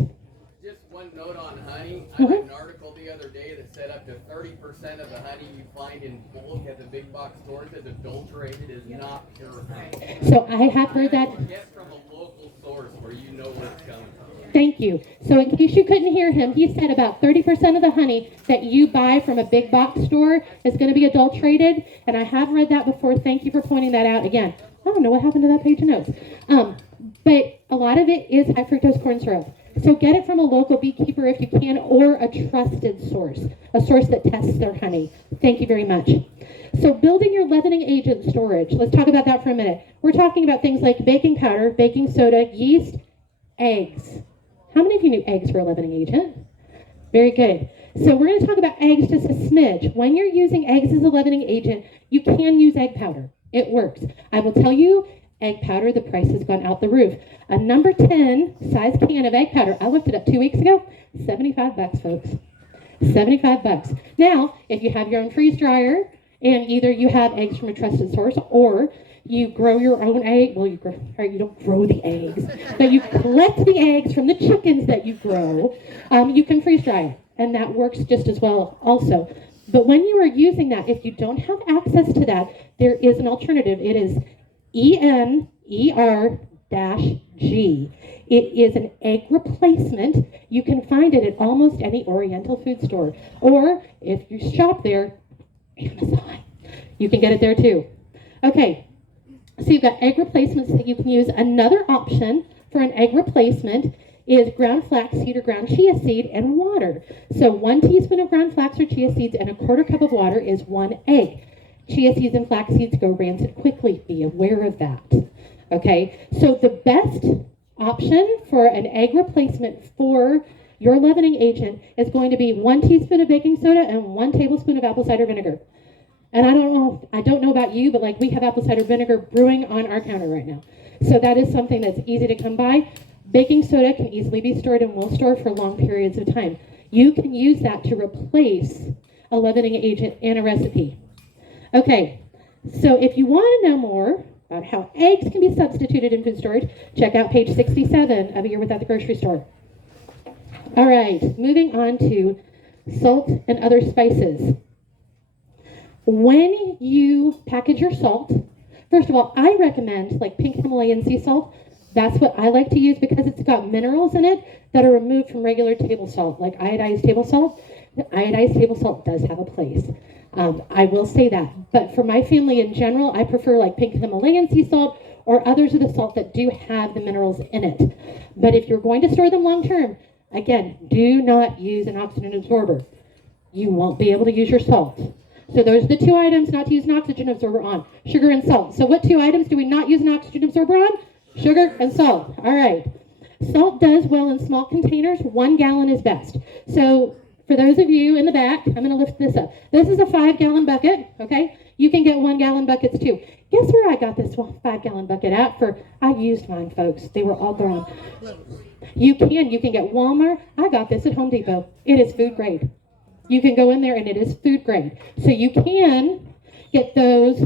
Just one note on honey. I read an article the other day that said up to 30% of the honey you find in bulk at the big box stores is adulterated, is not pure honey. So I have heard that. Get from a local source where you know where it's coming from. Thank you. So in case you couldn't hear him, he said about 30% of the honey that you buy from a big box store is going to be adulterated. And I have read that before. Thank you for pointing that out again. I don't know what happened to that page of notes. But a lot of it is high fructose corn syrup. So get it from a local beekeeper if you can, or a trusted source, a source that tests their honey. Thank you very much. So building your leavening agent storage. Let's talk about that for a minute. We're talking about things like baking powder, baking soda, yeast, eggs. How many of you knew eggs were a leavening agent? Very good. So we're going to talk about eggs just a smidge. When you're using eggs as a leavening agent, you can use egg powder. It works. I will tell you, egg powder, the price has gone out the roof. A number 10 size can of egg powder, I looked it up 2 weeks ago, $75, folks. $75. Now, if you have your own freeze dryer, and either you have eggs from a trusted source, or you grow your own egg. Well, you don't grow the eggs, but you collect the eggs from the chickens that you grow. You can freeze dry it, and that works just as well also. But when you are using that, if you don't have access to that, there is an alternative. It is ENER-G. It is an egg replacement. You can find it at almost any Oriental food store. Or if you shop there, Amazon. You can get it there too. Okay. So you've got egg replacements that you can use. Another option for an egg replacement is ground flaxseed or ground chia seed and water. So 1 teaspoon of ground flax or chia seeds and a 1/4 cup of water is 1 egg. Chia seeds and flax seeds go rancid quickly. Be aware of that. Okay, so the best option for an egg replacement for your leavening agent is going to be 1 teaspoon of baking soda and 1 tablespoon of apple cider vinegar. And I don't know about you, but like we have apple cider vinegar brewing on our counter right now. So that is something that's easy to come by. Baking soda can easily be stored and will store for long periods of time. You can use that to replace a leavening agent in a recipe. Okay, so if you want to know more about how eggs can be substituted in food storage, check out page 67 of A Year Without the Grocery Store. All right, moving on to salt and other spices. When you package your salt, first of all, I recommend like pink Himalayan sea salt. That's what I like to use because it's got minerals in it that are removed from regular table salt, like iodized table salt. The iodized table salt does have a place. I will say that. But for my family in general, I prefer like pink Himalayan sea salt or others of the salt that do have the minerals in it. But if you're going to store them long term, again, do not use an oxygen absorber. You won't be able to use your salt. So those are the 2 items not to use an oxygen absorber on, sugar and salt. So what 2 items do we not use an oxygen absorber on? Sugar and salt. All right. Salt does well in small containers. 1 gallon is best. So for those of you in the back, I'm going to lift this up. This is a 5-gallon bucket, okay? You can get 1-gallon buckets too. Guess where I got this 5-gallon bucket at? I used mine, folks. They were all gone. You can get Walmart. I got this at Home Depot. It is food grade. You can go in there and it is food grade. So you can get those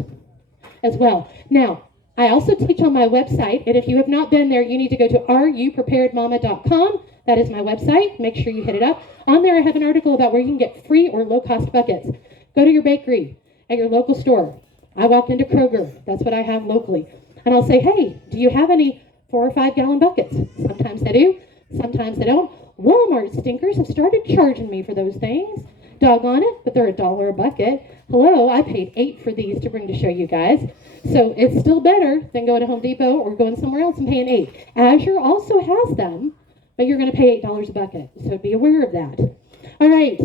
as well. Now, I also teach on my website, and if you have not been there, you need to go to rupreparedmama.com. That is my website. Make sure you hit it up. On there, I have an article about where you can get free or low-cost buckets. Go to your bakery at your local store. I walk into Kroger. That's what I have locally. And I'll say, hey, do you have any 4 or 5-gallon buckets? Sometimes they do. Sometimes they don't. Walmart stinkers have started charging me for those things. Doggone it, but they're $1 a bucket. Hello, I paid $8 for these to bring to show you guys. So it's still better than going to Home Depot or going somewhere else and paying $8. Azure also has them, but you're going to pay $8 a bucket. So be aware of that. All right.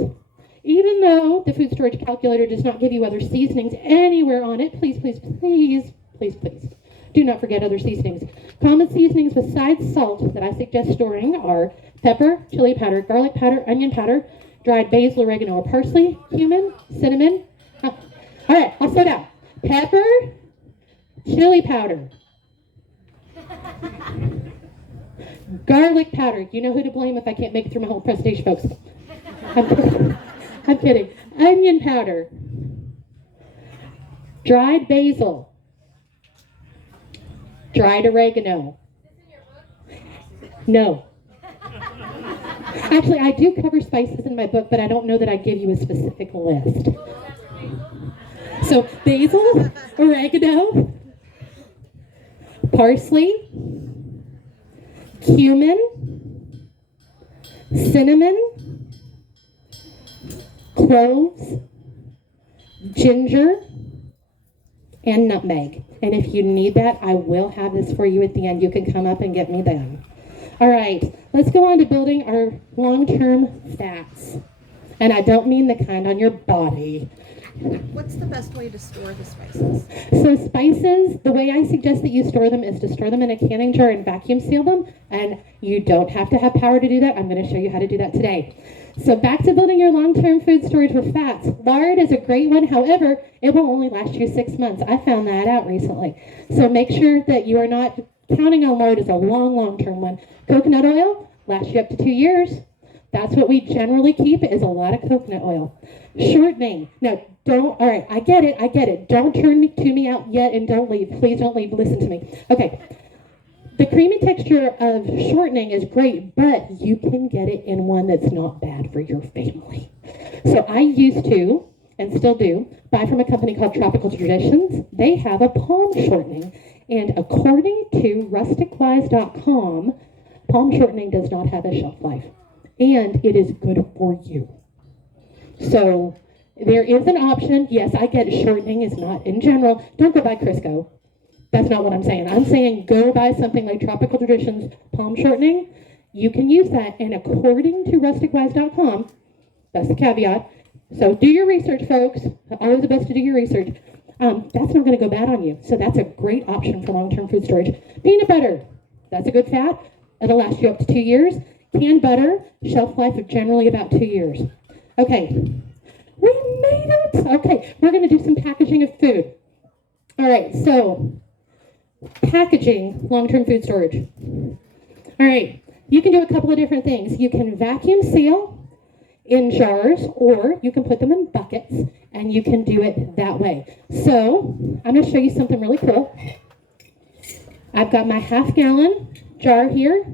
Even though the food storage calculator does not give you other seasonings anywhere on it, please, please, please, please, please, do not forget other seasonings. Common seasonings besides salt that I suggest storing are pepper, chili powder, garlic powder, onion powder, dried basil, oregano, or parsley, cumin, cinnamon, All right, I'll slow down. Pepper, chili powder, garlic powder. You know who to blame if I can't make it through my whole presentation, folks. I'm kidding. Onion powder, dried basil, dried oregano. No. Actually, I do cover spices in my book, but I don't know that I give you a specific list. So basil, oregano, parsley, cumin, cinnamon, cloves, ginger, and nutmeg. And if you need that, I will have this for you at the end. You can come up and get me then. All right, let's go on to building our long-term fats. And I don't mean the kind on your body. What's the best way to store the spices? So spices, the way I suggest that you store them is to store them in a canning jar and vacuum seal them. And you don't have to have power to do that. I'm going to show you how to do that today. So back to building your long-term food storage with fats. Lard is a great one. However, it will only last you 6 months. I found that out recently. So make sure that you are not counting on lard as a long-term one. Coconut oil lasts you up to 2 years. That's what we generally keep is a lot of coconut oil. Shortening. Now, don't, all right, I get it. Don't turn me out yet and don't leave. Please don't leave. Listen to me. Okay. The creamy texture of shortening is great, but you can get it in one that's not bad for your family. So I used to, and still do, buy from a company called Tropical Traditions. They have a palm shortening. And according to rusticwise.com, palm shortening does not have a shelf life. And it is good for you. So there is an option. Yes, I get shortening is not in general. Don't go buy Crisco. That's not what I'm saying. I'm saying go buy something like Tropical Traditions palm shortening. You can use that. And according to rusticwise.com, that's the caveat. So do your research, folks. Always the best to do your research. That's not going to go bad on you. So that's a great option for long-term food storage. Peanut butter. That's a good fat. It'll last you up to 2 years. Canned butter, shelf life of generally about 2 years. Okay, we made it. Okay, we're going to do some packaging of food. All right, so packaging long-term food storage. All right, you can do a couple of different things. You can vacuum seal in jars, or you can put them in buckets, and you can do it that way. So I'm going to show you something really cool. I've got my half-gallon jar here.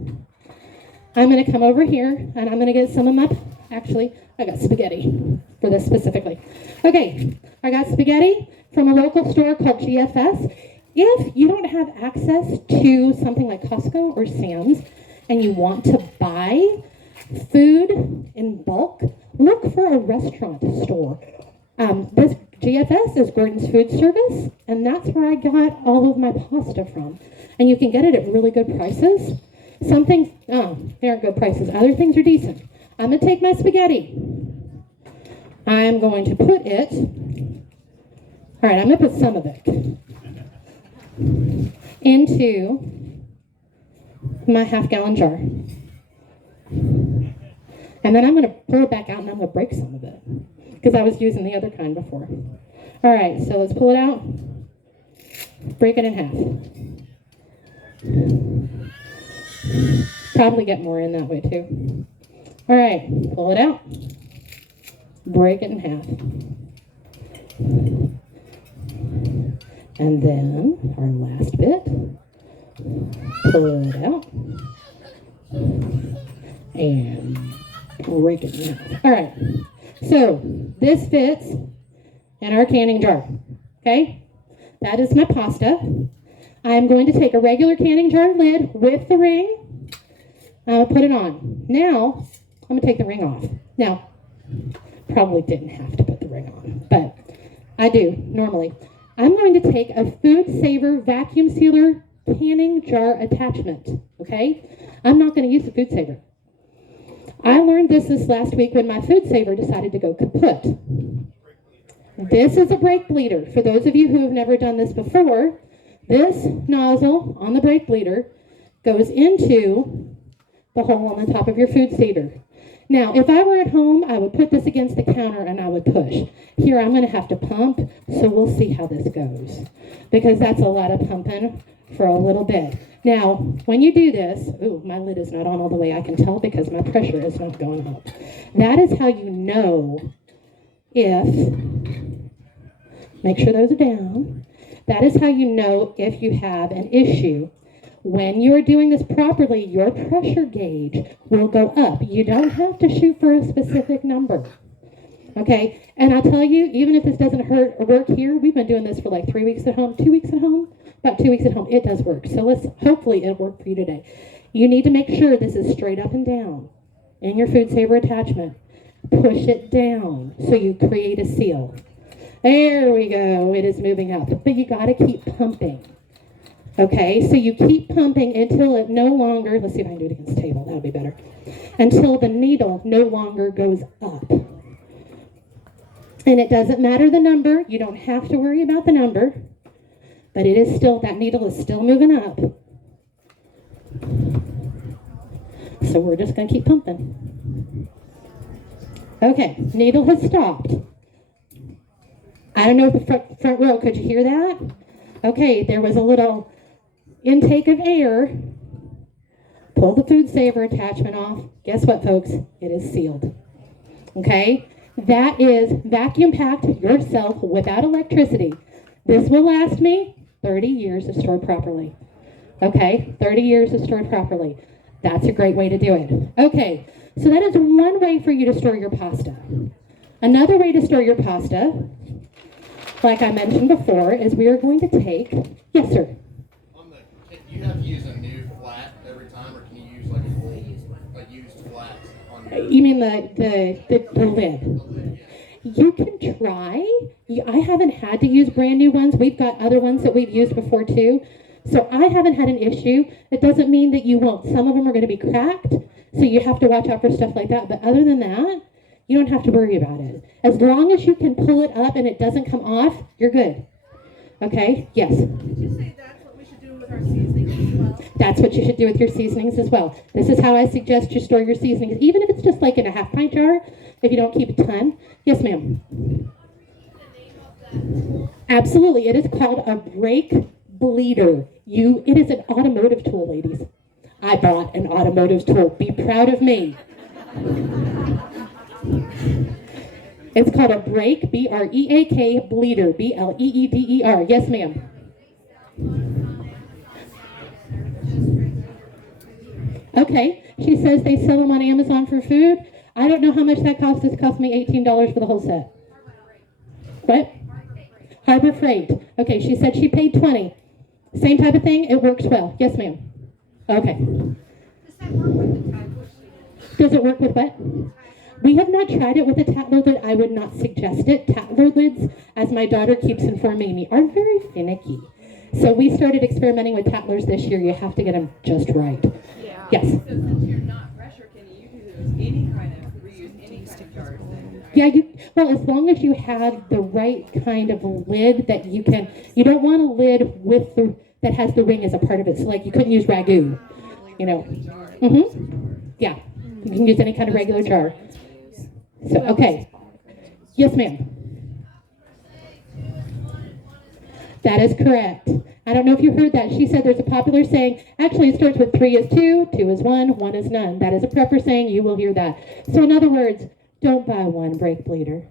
I'm going to come over here, and I'm going to get some of my, actually, I got spaghetti for this specifically. Okay, I got spaghetti from a local store called GFS. If you don't have access to something like Costco or Sam's, and you want to buy food in bulk, look for a restaurant store. This GFS is Gordon's Food Service, and that's where I got all of my pasta from. And you can get it at really good prices. Some things, they aren't good prices. Other things are decent. I'm going to take my spaghetti. I'm going to put it, all right, I'm going to put some of it into my half-gallon jar. And then I'm going to pull it back out and I'm going to break some of it because I was using the other kind before. All right, so let's pull it out, break it in half. Probably get more in that way too. All right, pull it out, break it in half. And then our last bit, pull it out, and break it in half. All right, so this fits in our canning jar, okay? That is my pasta. I'm going to take a regular canning jar lid with the ring. I'll put it on. Now, I'm going to take the ring off. Now, probably didn't have to put the ring on, but I do normally. I'm going to take a Food Saver vacuum sealer canning jar attachment, okay? I'm not going to use the Food Saver. I learned this last week when my Food Saver decided to go kaput. This is a brake bleeder. For those of you who have never done this before, this nozzle on the brake bleeder goes into the hole on the top of your food saver. Now, if I were at home, I would put this against the counter and I would push. Here, I'm going to have to pump, so we'll see how this goes. Because that's a lot of pumping for a little bit. Now, when you do this, ooh, my lid is not on all the way, I can tell because my pressure is not going up. That is how you know if, make sure those are down. That is how you know if you have an issue. When you are doing this properly, your pressure gauge will go up. You don't have to shoot for a specific number. Okay? And I'll tell you, even if this doesn't hurt or work here, we've been doing this for like 3 weeks at home, 2 weeks at home, about 2 weeks at home. It does work. So hopefully it'll work for you today. You need to make sure this is straight up and down in your food saver attachment. Push it down so you create a seal. There we go. It is moving up. But you got to keep pumping. Okay, so you keep pumping until it no longer, let's see if I can do it against the table, that'll be better, until the needle no longer goes up. And it doesn't matter the number, you don't have to worry about the number, but it is still, that needle is still moving up. So we're just going to keep pumping. Okay, needle has stopped. I don't know if the front row, could you hear that? Okay, there was a little intake of air. Pull the food saver attachment off. Guess what, folks? It is sealed. Okay? That is vacuum packed yourself without electricity. This will last me 30 years if stored properly. Okay? 30 years if stored properly. That's a great way to do it. Okay, so that is one way for you to store your pasta. Another way to store your pasta, like I mentioned before, is we are going to take, yes, sir. Do you have to use a new flat every time, or can you use like a used flat on your... You mean the lid? You can try. I haven't had to use brand new ones. We've got other ones that we've used before too. So I haven't had an issue. It doesn't mean that you won't. Some of them are going to be cracked, so you have to watch out for stuff like that. But other than that, you don't have to worry about it. As long as you can pull it up and it doesn't come off, you're good. Okay? Yes? Did you say that's what we should do with our seasonings as well? That's what you should do with your seasonings as well. This is how I suggest you store your seasonings, even if it's just like in a half-pint jar, if you don't keep a ton. Yes, ma'am? Absolutely. It is called a brake bleeder. It is an automotive tool, ladies. I bought an automotive tool. Be proud of me. It's called a brake, B-R-E-A-K, bleeder, B-L-E-E-D-E-R. Yes, ma'am. Okay, she says they sell them on Amazon for food. I don't know how much that cost. It cost me $18 for the whole set. What? Harbor Freight. Okay, she said she paid $20. Same type of thing. It works well. Yes, ma'am. Okay. Does that work with the Tatler? Does it work with what? We have not tried it with a Tatler lid. I would not suggest it. Tatler lids, as my daughter keeps informing me, are very finicky. So we started experimenting with Tatlers this year. You have to get them just right. Yeah. Yes. So since you're not pressure, can you use any kind of reuse any kind of jars then? Yeah, well, as long as you have the right kind of lid that you can, you don't want a lid with that has the ring as a part of it. So like you couldn't use ragu, you know. Yeah, you can use any kind of regular jar. So, okay. Yes, ma'am. That is correct. I don't know if you heard that. She said there's a popular saying, actually it starts with 3 is 2, 2 is 1, 1 is none. That is a prepper saying. You will hear that. So in other words, don't buy one brake bleeder.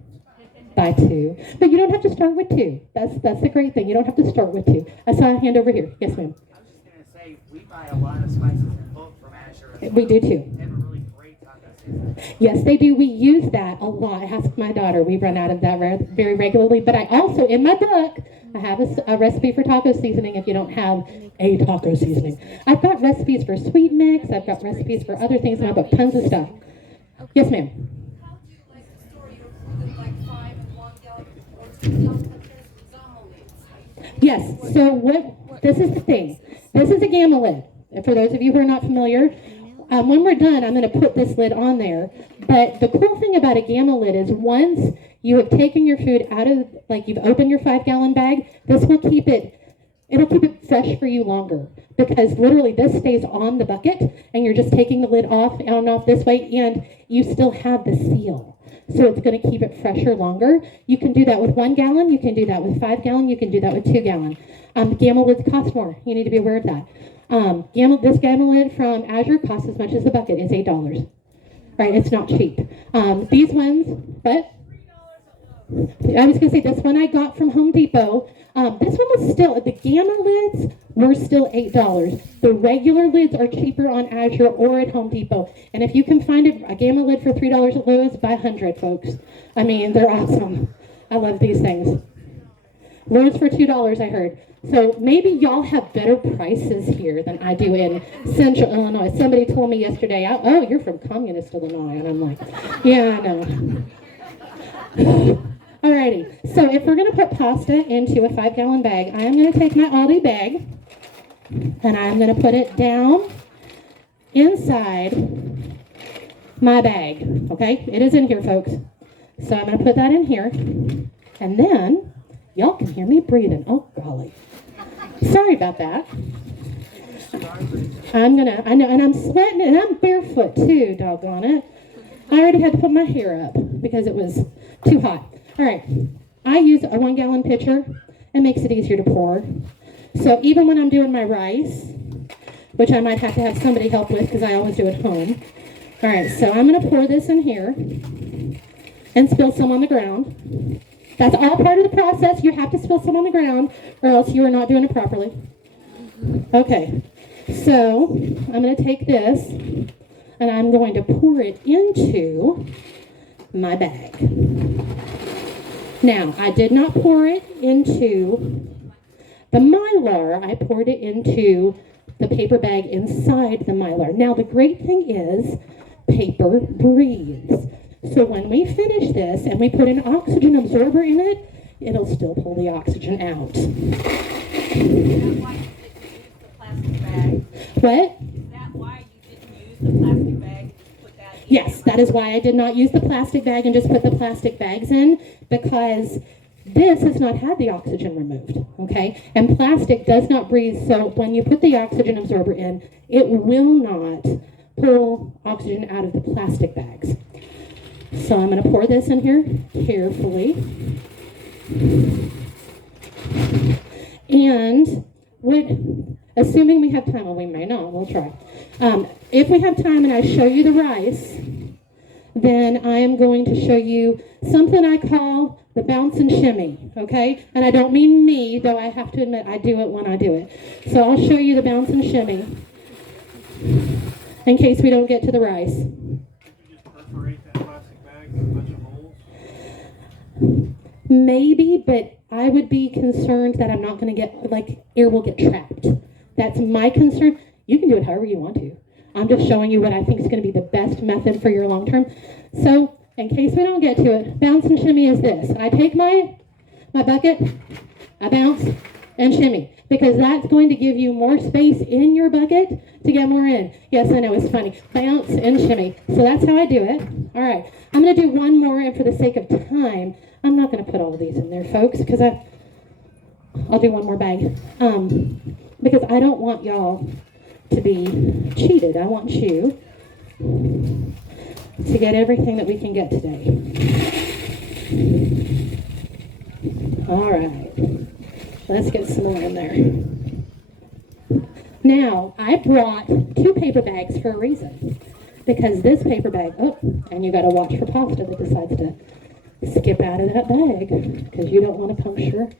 Buy 2. But you don't have to start with 2. That's the great thing. You don't have to start with 2. I saw a hand over here. Yes, ma'am. I was just going to say, we buy a lot of spices in bulk from Asher. We do too. They have a really great taco season. Yes, they do. We use that a lot. Ask my daughter. We run out of that very regularly. But I also, in my book, I have a recipe for taco seasoning if you don't have a taco seasoning. I've got recipes for sweet mix. I've got recipes for other things in my book. Tons of stuff. Yes, ma'am. How do you like to store your food in like 5 and 1 gallon containers with gamma lids? Yes. So this is the thing. This is a gamma lid. And for those of you who are not familiar, when we're done, I'm going to put this lid on there. But the cool thing about a gamma lid is once you have taken your food out of, like you've opened your 5-gallon bag, this will keep it, it'll keep it fresh for you longer. Because literally this stays on the bucket and you're just taking the lid off and off this way. And you still have the seal. So it's going to keep it fresher longer. You can do that with 1 gallon. You can do that with 5 gallon. You can do that with 2 gallon. Gamma lids cost more. You need to be aware of that. This gamma lid from Azure costs as much as the bucket. It's $8. Right? It's not cheap. These ones, but I was going to say this one I got from Home Depot. This one was still, the gamma lids were still $8. The regular lids are cheaper on Azure or at Home Depot. And if you can find a gamma lid for $3 at Lowe's, buy 100, folks. I mean, they're awesome. I love these things. Lowe's for $2, I heard. So maybe y'all have better prices here than I do in Central Illinois. Somebody told me yesterday, oh, you're from Communist Illinois. And I'm like, yeah, I know. Alrighty, so if we're going to put pasta into a 5-gallon bag, I am going to take my Aldi bag and I'm going to put it down inside my bag. Okay, it is in here, folks. So I'm going to put that in here, and then y'all can hear me breathing. Oh, golly. Sorry about that. I know, and I'm sweating, and I'm barefoot too, doggone it. I already had to put my hair up because it was too hot. All right, I use a 1-gallon pitcher. It makes it easier to pour. So even when I'm doing my rice, which I might have to have somebody help with because I always do it at home. All right, so I'm going to pour this in here and spill some on the ground. That's all part of the process. You have to spill some on the ground or else you are not doing it properly. Okay, so I'm going to take this and I'm going to pour it into my bag. Now, I did not pour it into the Mylar. I poured it into the paper bag inside the Mylar. Now, the great thing is paper breathes. So when we finish this and we put an oxygen absorber in it, it'll still pull the oxygen out. Is that why you didn't use the plastic bag? What? Is that why you didn't use the plastic bag and just put that in? Yes, that is why I did not use the plastic bag and just put the plastic bags in, because this has not had the oxygen removed, okay? And plastic does not breathe, so when you put the oxygen absorber in, it will not pull oxygen out of the plastic bags. So I'm going to pour this in here carefully. And assuming we have time, well, we may not, we'll try. If we have time and I show you the rice, then I am going to show you something I call the bounce and shimmy, okay? And I don't mean me, though I have to admit I do it when I do it. So I'll show you the bounce and shimmy in case we don't get to the rice. Just perforate that plastic bag with a bunch of holes? Maybe, but I would be concerned that I'm not going to get, like, air will get trapped. That's my concern. You can do it however you want to. I'm just showing you what I think is going to be the best method for your long term. So, in case we don't get to it, bounce and shimmy is this. I take my bucket, I bounce and shimmy, because that's going to give you more space in your bucket to get more in. Yes, I know, it's funny. Bounce and shimmy. So that's how I do it. All right, I'm going to do one more, and for the sake of time, I'm not going to put all of these in there, folks, because I'll do one more bag. Because I don't want y'all to be cheated. I want you to get everything that we can get today. All right. Let's get some more in there. Now, I brought 2 paper bags for a reason. Because this paper bag, and you got to watch for pasta that decides to skip out of that bag, because you don't want to puncture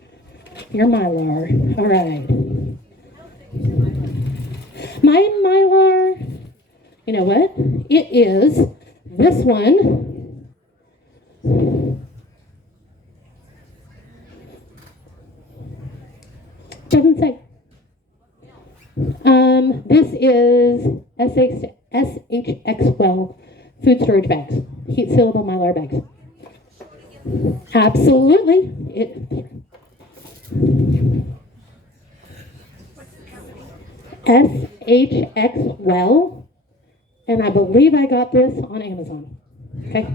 your Mylar. All right. My Mylar, you know what? It is this one. Doesn't say. This is SHX food storage bags, heat sealable Mylar bags. Absolutely. SHX and I believe I got this on Amazon. Okay.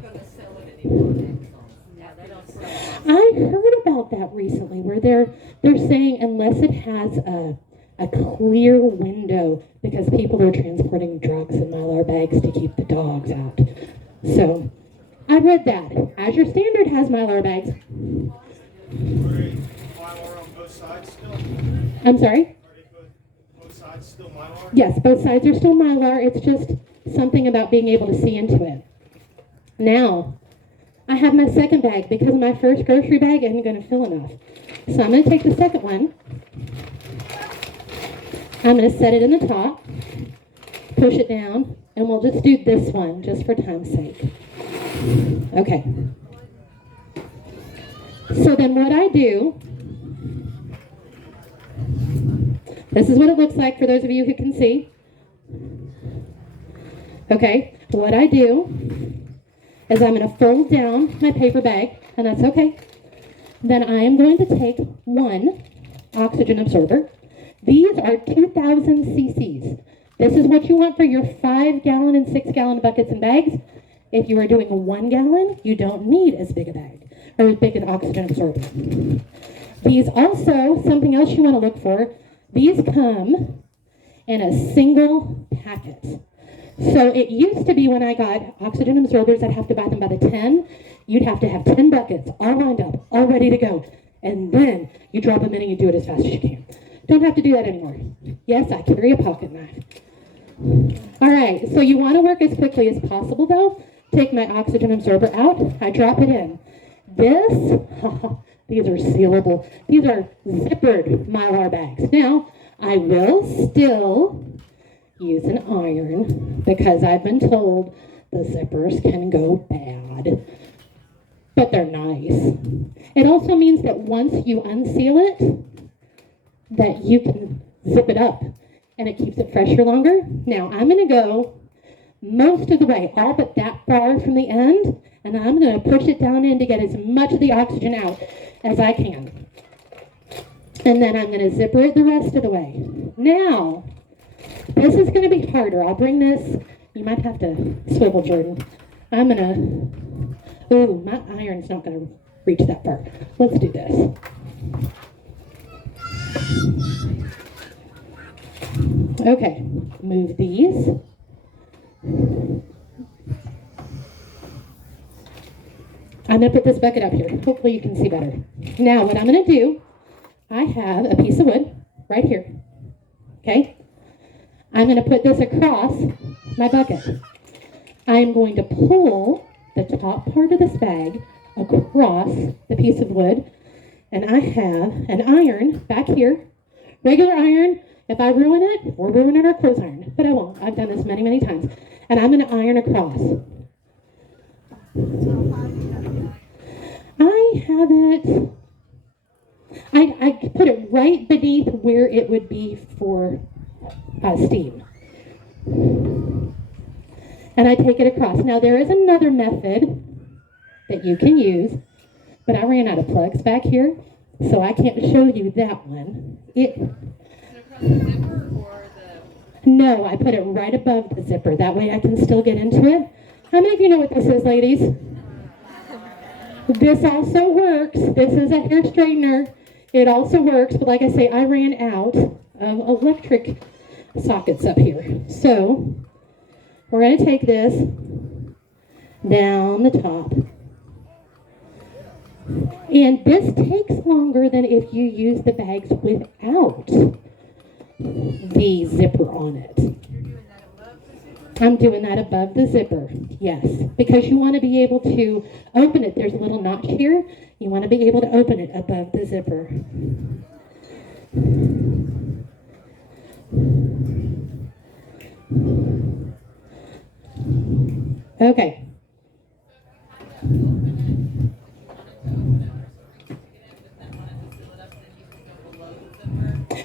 I heard about that recently, where they're saying unless it has a clear window, because people are transporting drugs in Mylar bags to keep the dogs out. So I read that. Azure Standard has Mylar bags. Are they Mylar on both sides still? I'm sorry? Are they both sides still Mylar? Yes, both sides are still Mylar. It's just something about being able to see into it. Now, I have my second bag because my first grocery bag isn't going to fill enough. So I'm going to take the second one. I'm going to set it in the top, push it down, and we'll just do this one just for time's sake. Okay. So then what I do, this is what it looks like for those of you who can see. Okay, what I do is I'm going to fold down my paper bag, and that's okay. Then I am going to take one oxygen absorber. These are 2,000 cc's. This is what you want for your 5-gallon and 6-gallon buckets and bags. If you are doing a 1-gallon, you don't need as big a bag or as big an oxygen absorber. These also, something else you want to look for, these come in a single packet. So it used to be when I got oxygen absorbers, I'd have to buy them by the 10. You'd have to have 10 buckets all lined up, all ready to go. And then you drop them in and you do it as fast as you can. Don't have to do that anymore. Yes, I carry a pocket knife. All right, so you want to work as quickly as possible though. Take my oxygen absorber out, I drop it in. This, these are sealable. These are zippered Mylar bags. Now, I will still use an iron because I've been told the zippers can go bad, but they're nice. It also means that once you unseal it, that you can zip it up and it keeps it fresher longer. Now I'm going to go most of the way, all but that far from the end, and I'm going to push it down in to get as much of the oxygen out as I can. And then I'm going to zipper it the rest of the way. Now, this is going to be harder. I'll bring this. You might have to swivel, Jordan. I'm going to, ooh, my iron's not going to reach that far. Let's do this. Okay, move these. I'm going to put this bucket up here. Hopefully you can see better. Now what I'm going to do, I have a piece of wood right here. Okay? I'm going to put this across my bucket. I am going to pull the top part of this bag across the piece of wood, and I have an iron back here. Regular iron. If I ruin it, we're ruining our clothes iron. But I won't. I've done this many, many times. And I'm going to iron across. I have it. I put it right beneath where it would be for steam. And I take it across. Now there is another method that you can use, but I ran out of plugs back here, so I can't show you that one. No, I put it right above the zipper. That way I can still get into it. How many of you know what this is, ladies? This also works. This is a hair straightener. It also works, but like I say, I ran out of electric sockets up here. So we're going to take this down the top. And this takes longer than if you use the bags without the zipper on it. I'm doing that above the zipper, yes, because you want to be able to open it. There's a little notch here. You want to be able to open it above the zipper. Okay.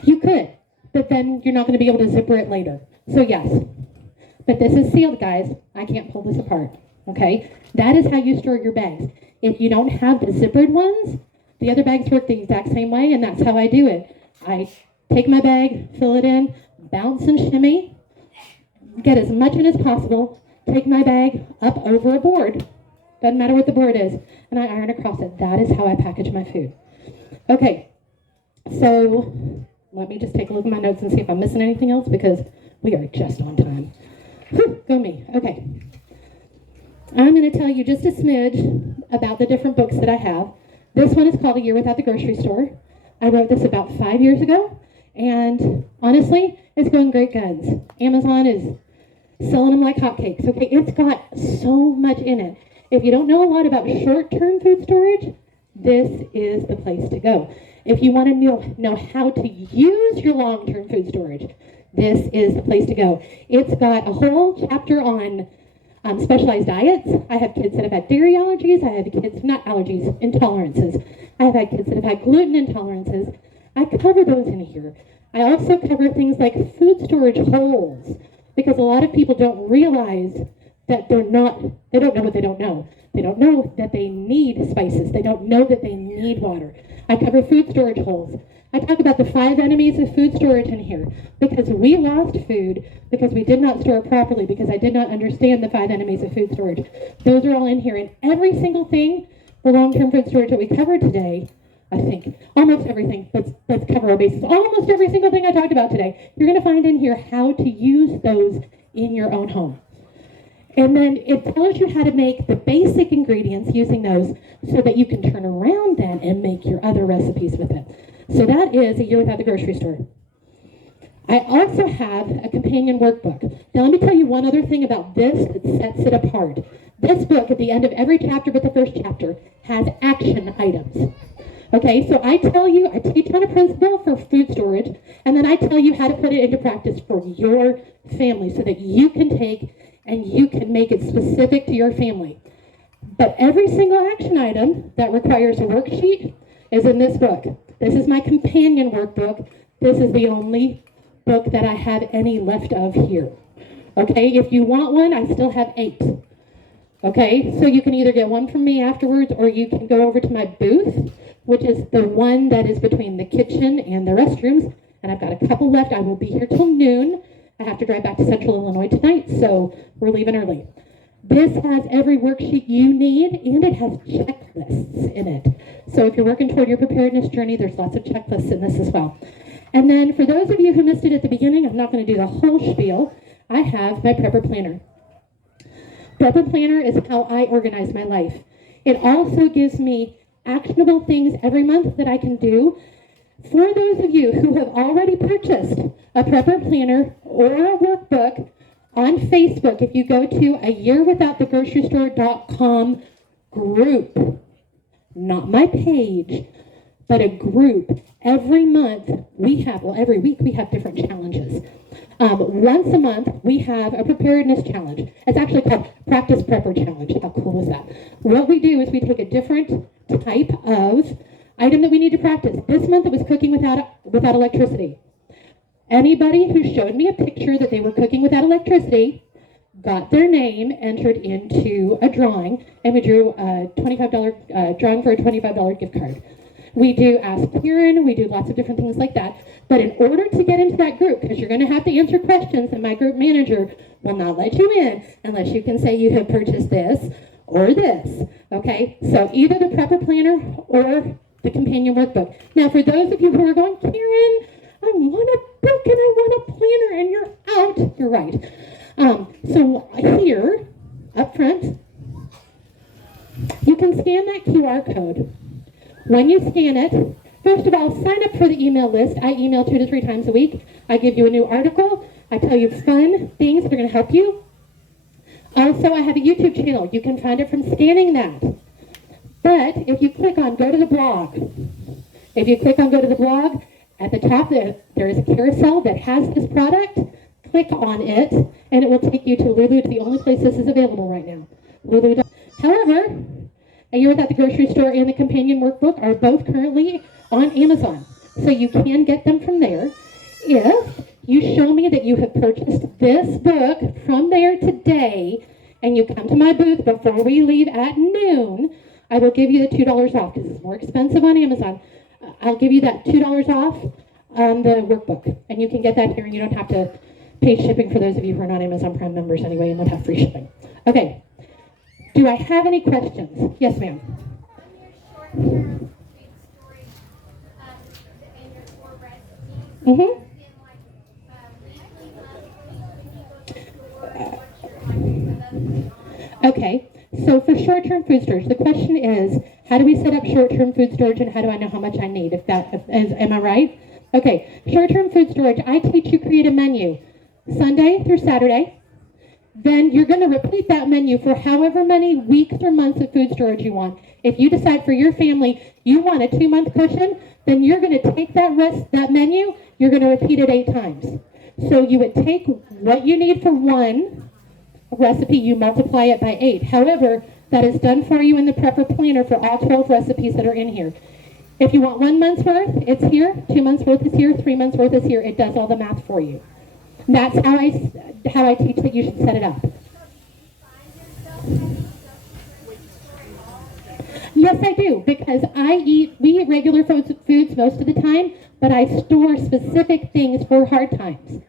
You could, but then you're not going to be able to zipper it later. So yes, but this is sealed, guys. I can't pull this apart, okay? That is how you store your bags. If you don't have the zippered ones, the other bags work the exact same way, and that's how I do it. I take my bag, fill it in, bounce and shimmy, get as much in as possible, take my bag up over a board. Doesn't matter what the board is, and I iron across it. That is how I package my food. Okay, so let me just take a look at my notes and see if I'm missing anything else, because we are just on time. Whew, go me. Okay. I'm going to tell you just a smidge about the different books that I have. This one is called A Year Without the Grocery Store. I wrote this about 5 years ago, and honestly, it's going great guns. Amazon is selling them like hotcakes. Okay, it's got so much in it. If you don't know a lot about short-term food storage, this is the place to go. If you want to know how to use your long-term food storage, this is the place to go. It's got a whole chapter on specialized diets. I have kids that have had dairy allergies. I have kids, not allergies, intolerances. I have had kids that have had gluten intolerances. I cover those in here. I also cover things like food storage holes, because a lot of people don't realize that they don't know what they don't know. They don't know that they need spices. They don't know that they need water. I cover food storage holes. I talk about the 5 enemies of food storage in here, because we lost food because we did not store it properly, because I did not understand the 5 enemies of food storage. Those are all in here, and every single thing for long-term food storage that we covered today, I think, almost everything, let's cover our bases. Almost every single thing I talked about today, you're going to find in here how to use those in your own home. And then it tells you how to make the basic ingredients using those so that you can turn around then and make your other recipes with it. So that is A Year Without the Grocery Store. I also have a companion workbook. Now let me tell you one other thing about this that sets it apart. This book, at the end of every chapter but the first chapter, has action items. Okay, so I teach on a principle for food storage, and then I tell you how to put it into practice for your family so that you can take and you can make it specific to your family. But every single action item that requires a worksheet is in this book. This is my companion workbook. This is the only book that I have any left of here. Okay, if you want one, I still have 8. Okay, so you can either get one from me afterwards, or you can go over to my booth, which is the one that is between the kitchen and the restrooms, and I've got a couple left. I will be here till noon. I have to drive back to Central Illinois tonight, so we're leaving early. This has every worksheet you need, and it has checklists in it. So if you're working toward your preparedness journey, there's lots of checklists in this as well. And then for those of you who missed it at the beginning, I'm not going to do the whole spiel. I have my Prepper Planner. Prepper Planner is how I organize my life. It also gives me actionable things every month that I can do. For those of you who have already purchased a Prepper Planner or a workbook on Facebook, if you go to a yearwithoutthegrocerystore.com group, not my page, but a group, every month every week we have different challenges. Once a month, we have a preparedness challenge. It's actually called Practice Prepper Challenge. How cool is that? What we do is we take a different type of item that we need to practice. This month it was cooking without electricity. Anybody who showed me a picture that they were cooking without electricity got their name entered into a drawing, and we drew a $25 drawing for a $25 gift card. We do Ask Karen, we do lots of different things like that. But in order to get into that group, because you're going to have to answer questions, and my group manager will not let you in unless you can say you have purchased this or this. Okay? So either the Prepper Planner or the companion workbook. Now, for those of you who are going, Karen, I want a book and I want a planner, and you're out. You're right. So here, up front, you can scan that QR code. When you scan it, first of all, sign up for the email list. I email 2 to 3 times a week. I give you a new article. I tell you fun things that are going to help you. Also, I have a YouTube channel. You can find it from scanning that. But if you click on Go to the Blog, at the top there is a carousel that has this product. Click on it, and it will take you to Lulu, to the only place this is available right now. Lulu. However, A Year Without the Grocery Store and the companion workbook are both currently on Amazon, so you can get them from there. If you show me that you have purchased this book from there today, and you come to my booth before we leave at noon, I will give you the $2 off, because it's more expensive on Amazon. I'll give you that $2 off on the workbook, and you can get that here, and you don't have to pay shipping for those of you who are not Amazon Prime members anyway, and would have free shipping. Okay. Do I have any questions? Yes, ma'am. On your short-term food storage, and your 4 recipes, Mm-hmm. in like weekly, monthly, when you go to the store, what's your like, Okay. So for short-term food storage, the question is, how do we set up short-term food storage and how do I know how much I need? Am I right? Okay, short-term food storage, I teach you create a menu Sunday through Saturday. Then you're going to repeat that menu for however many weeks or months of food storage you want. If you decide for your family you want a 2-month cushion, then you're going to take that menu, you're going to repeat it 8 times. So you would take what you need for one recipe, you multiply it by 8. However, that is done for you in the prepper planner for all 12 recipes that are in here. If you want 1 month's worth, it's here. 2 months worth is here. 3 months worth is here. It does all the math for you. That's how I teach that you should set it up. Yes, I do, because we eat regular foods most of the time, but I store specific things for hard times.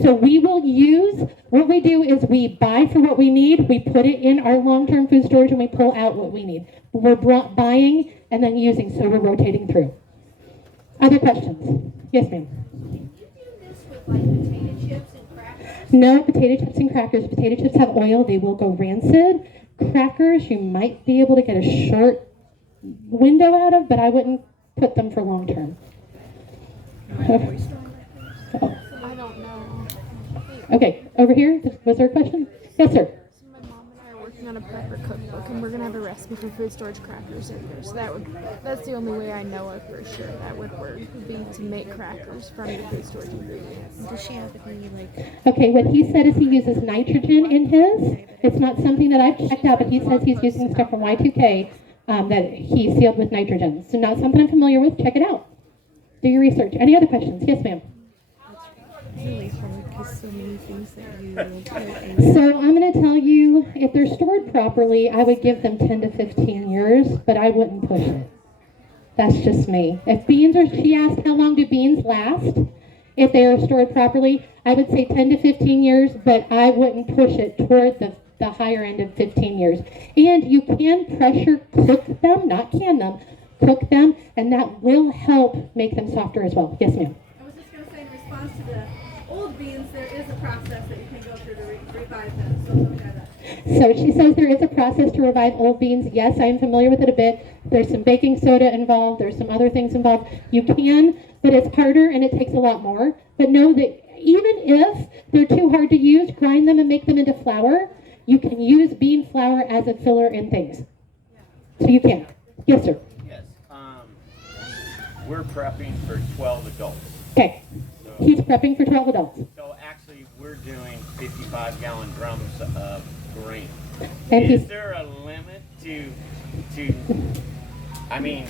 So we will use, what we do is we buy for what we need, we put it in our long-term food storage, and we pull out what we need. We're buying and then using, so we're rotating through. Other questions? Yes, ma'am. Can you do this with like potato chips and crackers? No, potato chips and crackers. Potato chips have oil, they will go rancid. Crackers, you might be able to get a short window out of, but I wouldn't put them for long-term. I don't know. Okay, over here, was there a question? Yes, sir. So my mom and I are working on a prepper cookbook, and we're gonna have a recipe for food storage crackers in there. So that's the only way I know of for sure that would work, would be to make crackers from the food storage ingredients. Does she have any like? Okay, what he said is he uses nitrogen in his. It's not something that I've checked out, but he says he's using stuff from Y2K that he sealed with nitrogen. So not something I'm familiar with. Check it out. Do your research. Any other questions? Yes, ma'am. Really hard because so many things that you put in. So I'm going to tell you, if they're stored properly, I would give them 10 to 15 years, but I wouldn't push it. That's just me. If beans are, she asked how long do beans last if they are stored properly, I would say 10 to 15 years, but I wouldn't push it toward the higher end of 15 years. And you can pressure cook them, not can them, cook them, and that will help make them softer as well. Yes, ma'am. I was just going to say, in response to the old beans, there is a process that you can go through to revive them. So look at that. So she says there is a process to revive old beans. Yes, I am familiar with it a bit. There's some baking soda involved. There's some other things involved. You can, but it's harder and it takes a lot more. But know that even if they're too hard to use, grind them and make them into flour. You can use bean flour as a filler in things. So you can. Yes, sir. Yes. We're prepping for 12 adults. Okay. So, He's prepping for 12 adults. so actually, we're doing 55-gallon drums of grain. And Is he's, there a limit to I mean,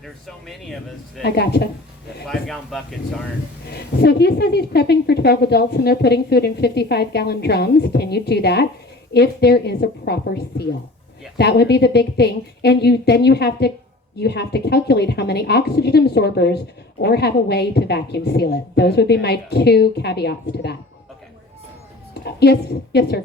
there's so many of us that I gotcha. the 5-gallon buckets aren't. So he says he's prepping for 12 adults and they're putting food in 55-gallon drums. Can you do that if there is a proper seal? Yes. That would be the big thing. And you have to calculate how many oxygen absorbers or have a way to vacuum seal it. Those would be my 2 caveats to that. Okay. Yes, sir.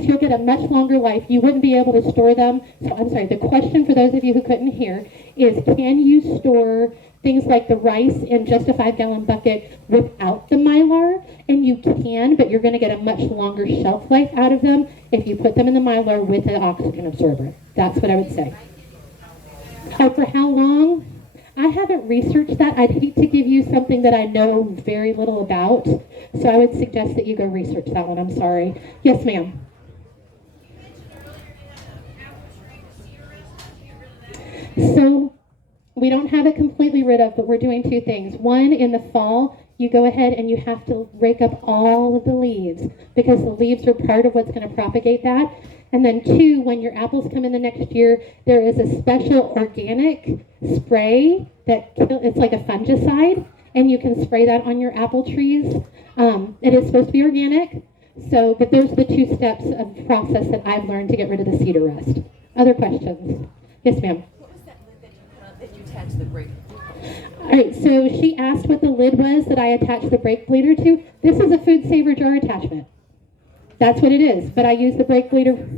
You'll get a much longer life. You wouldn't be able to store them. So I'm sorry, the question for those of you who couldn't hear is, can you store things like the rice in just a 5-gallon bucket without the Mylar? And you can, but you're going to get a much longer shelf life out of them if you put them in the Mylar with an oxygen absorber. That's what I would say. For how long? I haven't researched that. I'd hate to give you something that I know very little about. So I would suggest that you go research that one. I'm sorry. Yes, ma'am. So we don't have it completely rid of, but we're doing 2 things. One, in the fall, you go ahead and you have to rake up all of the leaves because the leaves are part of what's going to propagate that. And then 2, when your apples come in the next year, there is a special organic spray it's like a fungicide, and you can spray that on your apple trees. It is supposed to be organic, but those are the 2 steps of the process that I've learned to get rid of the cedar rust. Other questions? Yes, ma'am. What was that lid that you attached to the brake? All right, so she asked what the lid was that I attached the brake bleeder to. This is a food saver jar attachment. That's what it is, but I use the brake bleeder.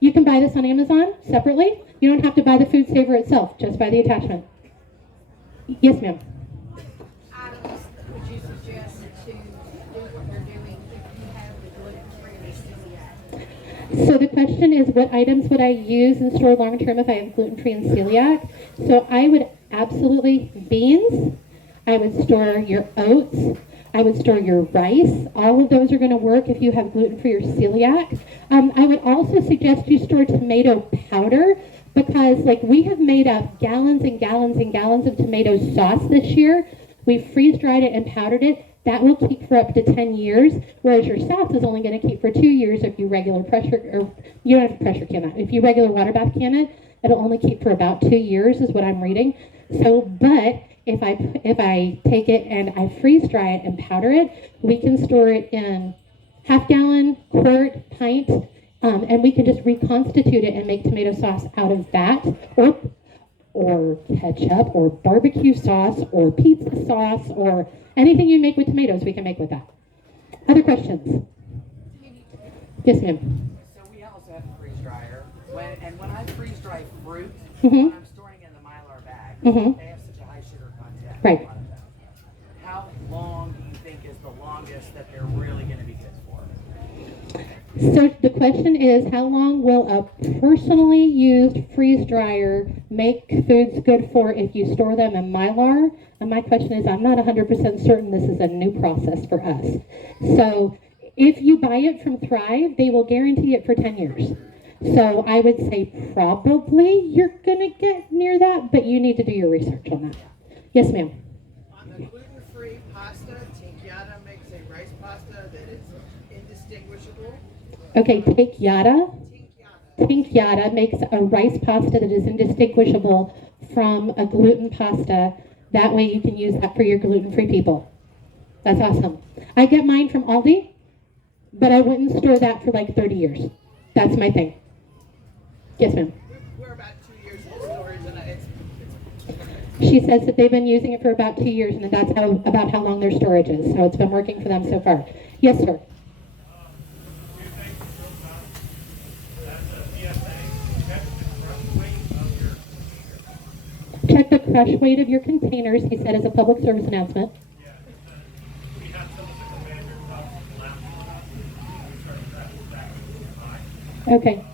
You can buy this on Amazon separately. You don't have to buy the food saver itself, just buy the attachment. Yes, ma'am. items would you suggest to do what they're doing if you have the gluten-free and celiac? So the question is, what items would I use and store long term if I have gluten-free and celiac? So I would absolutely beans. I would store your oats. I would store your rice. All of those are going to work if you have gluten-free or celiac. I would also suggest you store tomato powder because, like, we have made up gallons and gallons and gallons of tomato sauce this year. We freeze-dried it and powdered it. That will keep for up to 10 years, whereas your sauce is only going to keep for 2 years if you regular pressure, or you don't have to pressure can it. If you regular water bath can it, it'll only keep for about 2 years is what I'm reading. So, but if I take it and I freeze dry it and powder it, we can store it in half gallon, quart, pint, and we can just reconstitute it and make tomato sauce out of that, or ketchup, or barbecue sauce, or pizza sauce, or anything you make with tomatoes, we can make with that. Other questions? Yes, ma'am. So we also have a freeze dryer. When I freeze dry fruit, Mhm. when I'm storing in the Mylar bag, Mhm. they have such a high sugar content. Right. A lot of them. How long do you think is the longest that they're really going to be fit for? So the question is, how long will a personally used freeze dryer make foods good for if you store them in Mylar? And my question is, I'm not 100% certain this is a new process for us. So if you buy it from Thrive, they will guarantee it for 10 years. So I would say probably you're going to get near that, but you need to do your research on that. Yes, ma'am. On the gluten-free pasta, Tinkyada makes a rice pasta that is indistinguishable. Okay, Tinkyada makes a rice pasta that is indistinguishable from a gluten pasta. That way you can use that for your gluten-free people. That's awesome. I get mine from Aldi, but I wouldn't store that for like 30 years. That's my thing. Yes, ma'am. We're about 2 years in storage, and it's She says that they've been using it for about 2 years, and that's about how long their storage is. So it's been working for them so far. Yes, sir. Check the crush weight of your containers, he said, as a public service announcement. Okay.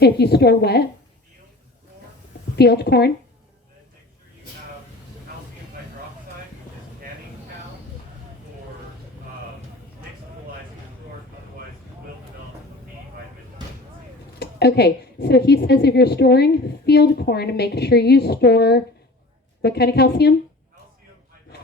If you store what? Field corn. Okay, so he says if you're storing field corn, make sure you store what kind of calcium?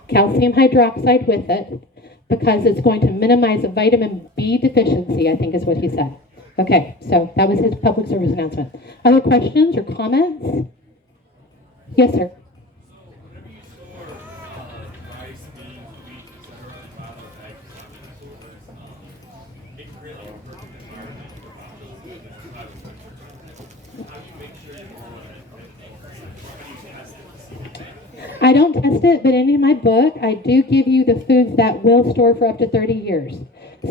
Calcium hydroxide with it, because it's going to minimize the vitamin B deficiency, I think is what he said. Okay, so that was his public service announcement. Other questions or comments? Yes, sir. I don't test it, but in my book, I do give you the foods that will store for up to 30 years.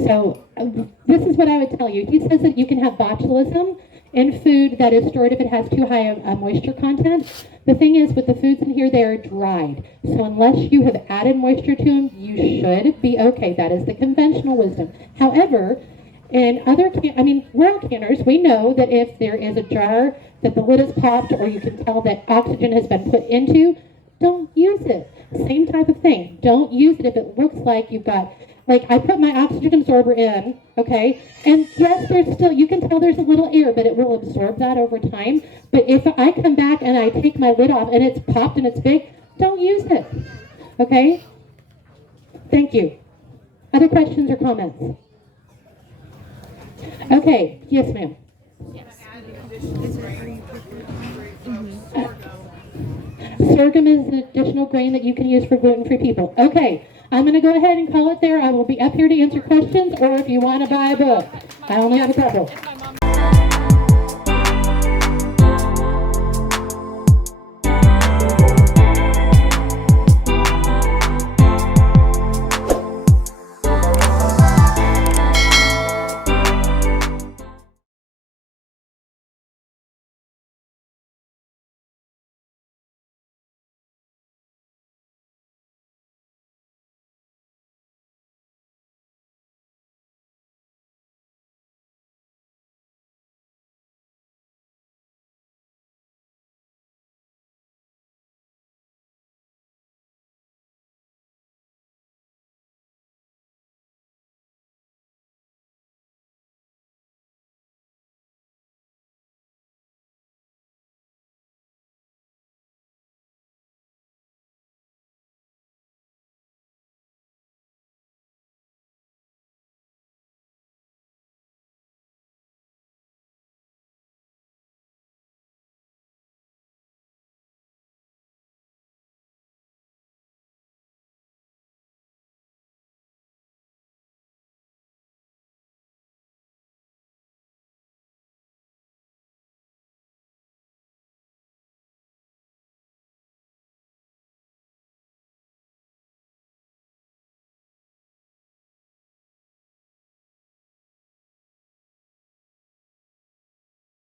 So this is what I would tell you. He says that you can have botulism in food that is stored if it has too high a moisture content. The thing is, with the foods in here, they are dried. So unless you have added moisture to them, you should be okay. That is the conventional wisdom. However, in other we're all canners. We know that if there is a jar that the lid is popped or you can tell that oxygen has been put into, don't use it. Same type of thing. Don't use it if it looks like you've got, like I put my oxygen absorber in, okay, and yes, there's still, you can tell there's a little air, but it will absorb that over time. But if I come back and I take my lid off and it's popped and it's big, don't use it, okay? Thank you. Other questions or comments? Okay, yes, ma'am. Sorghum is an additional grain that you can use for gluten-free people. Okay, I'm going to go ahead and call it there. I will be up here to answer questions, or if you want to buy a book. I only have a couple.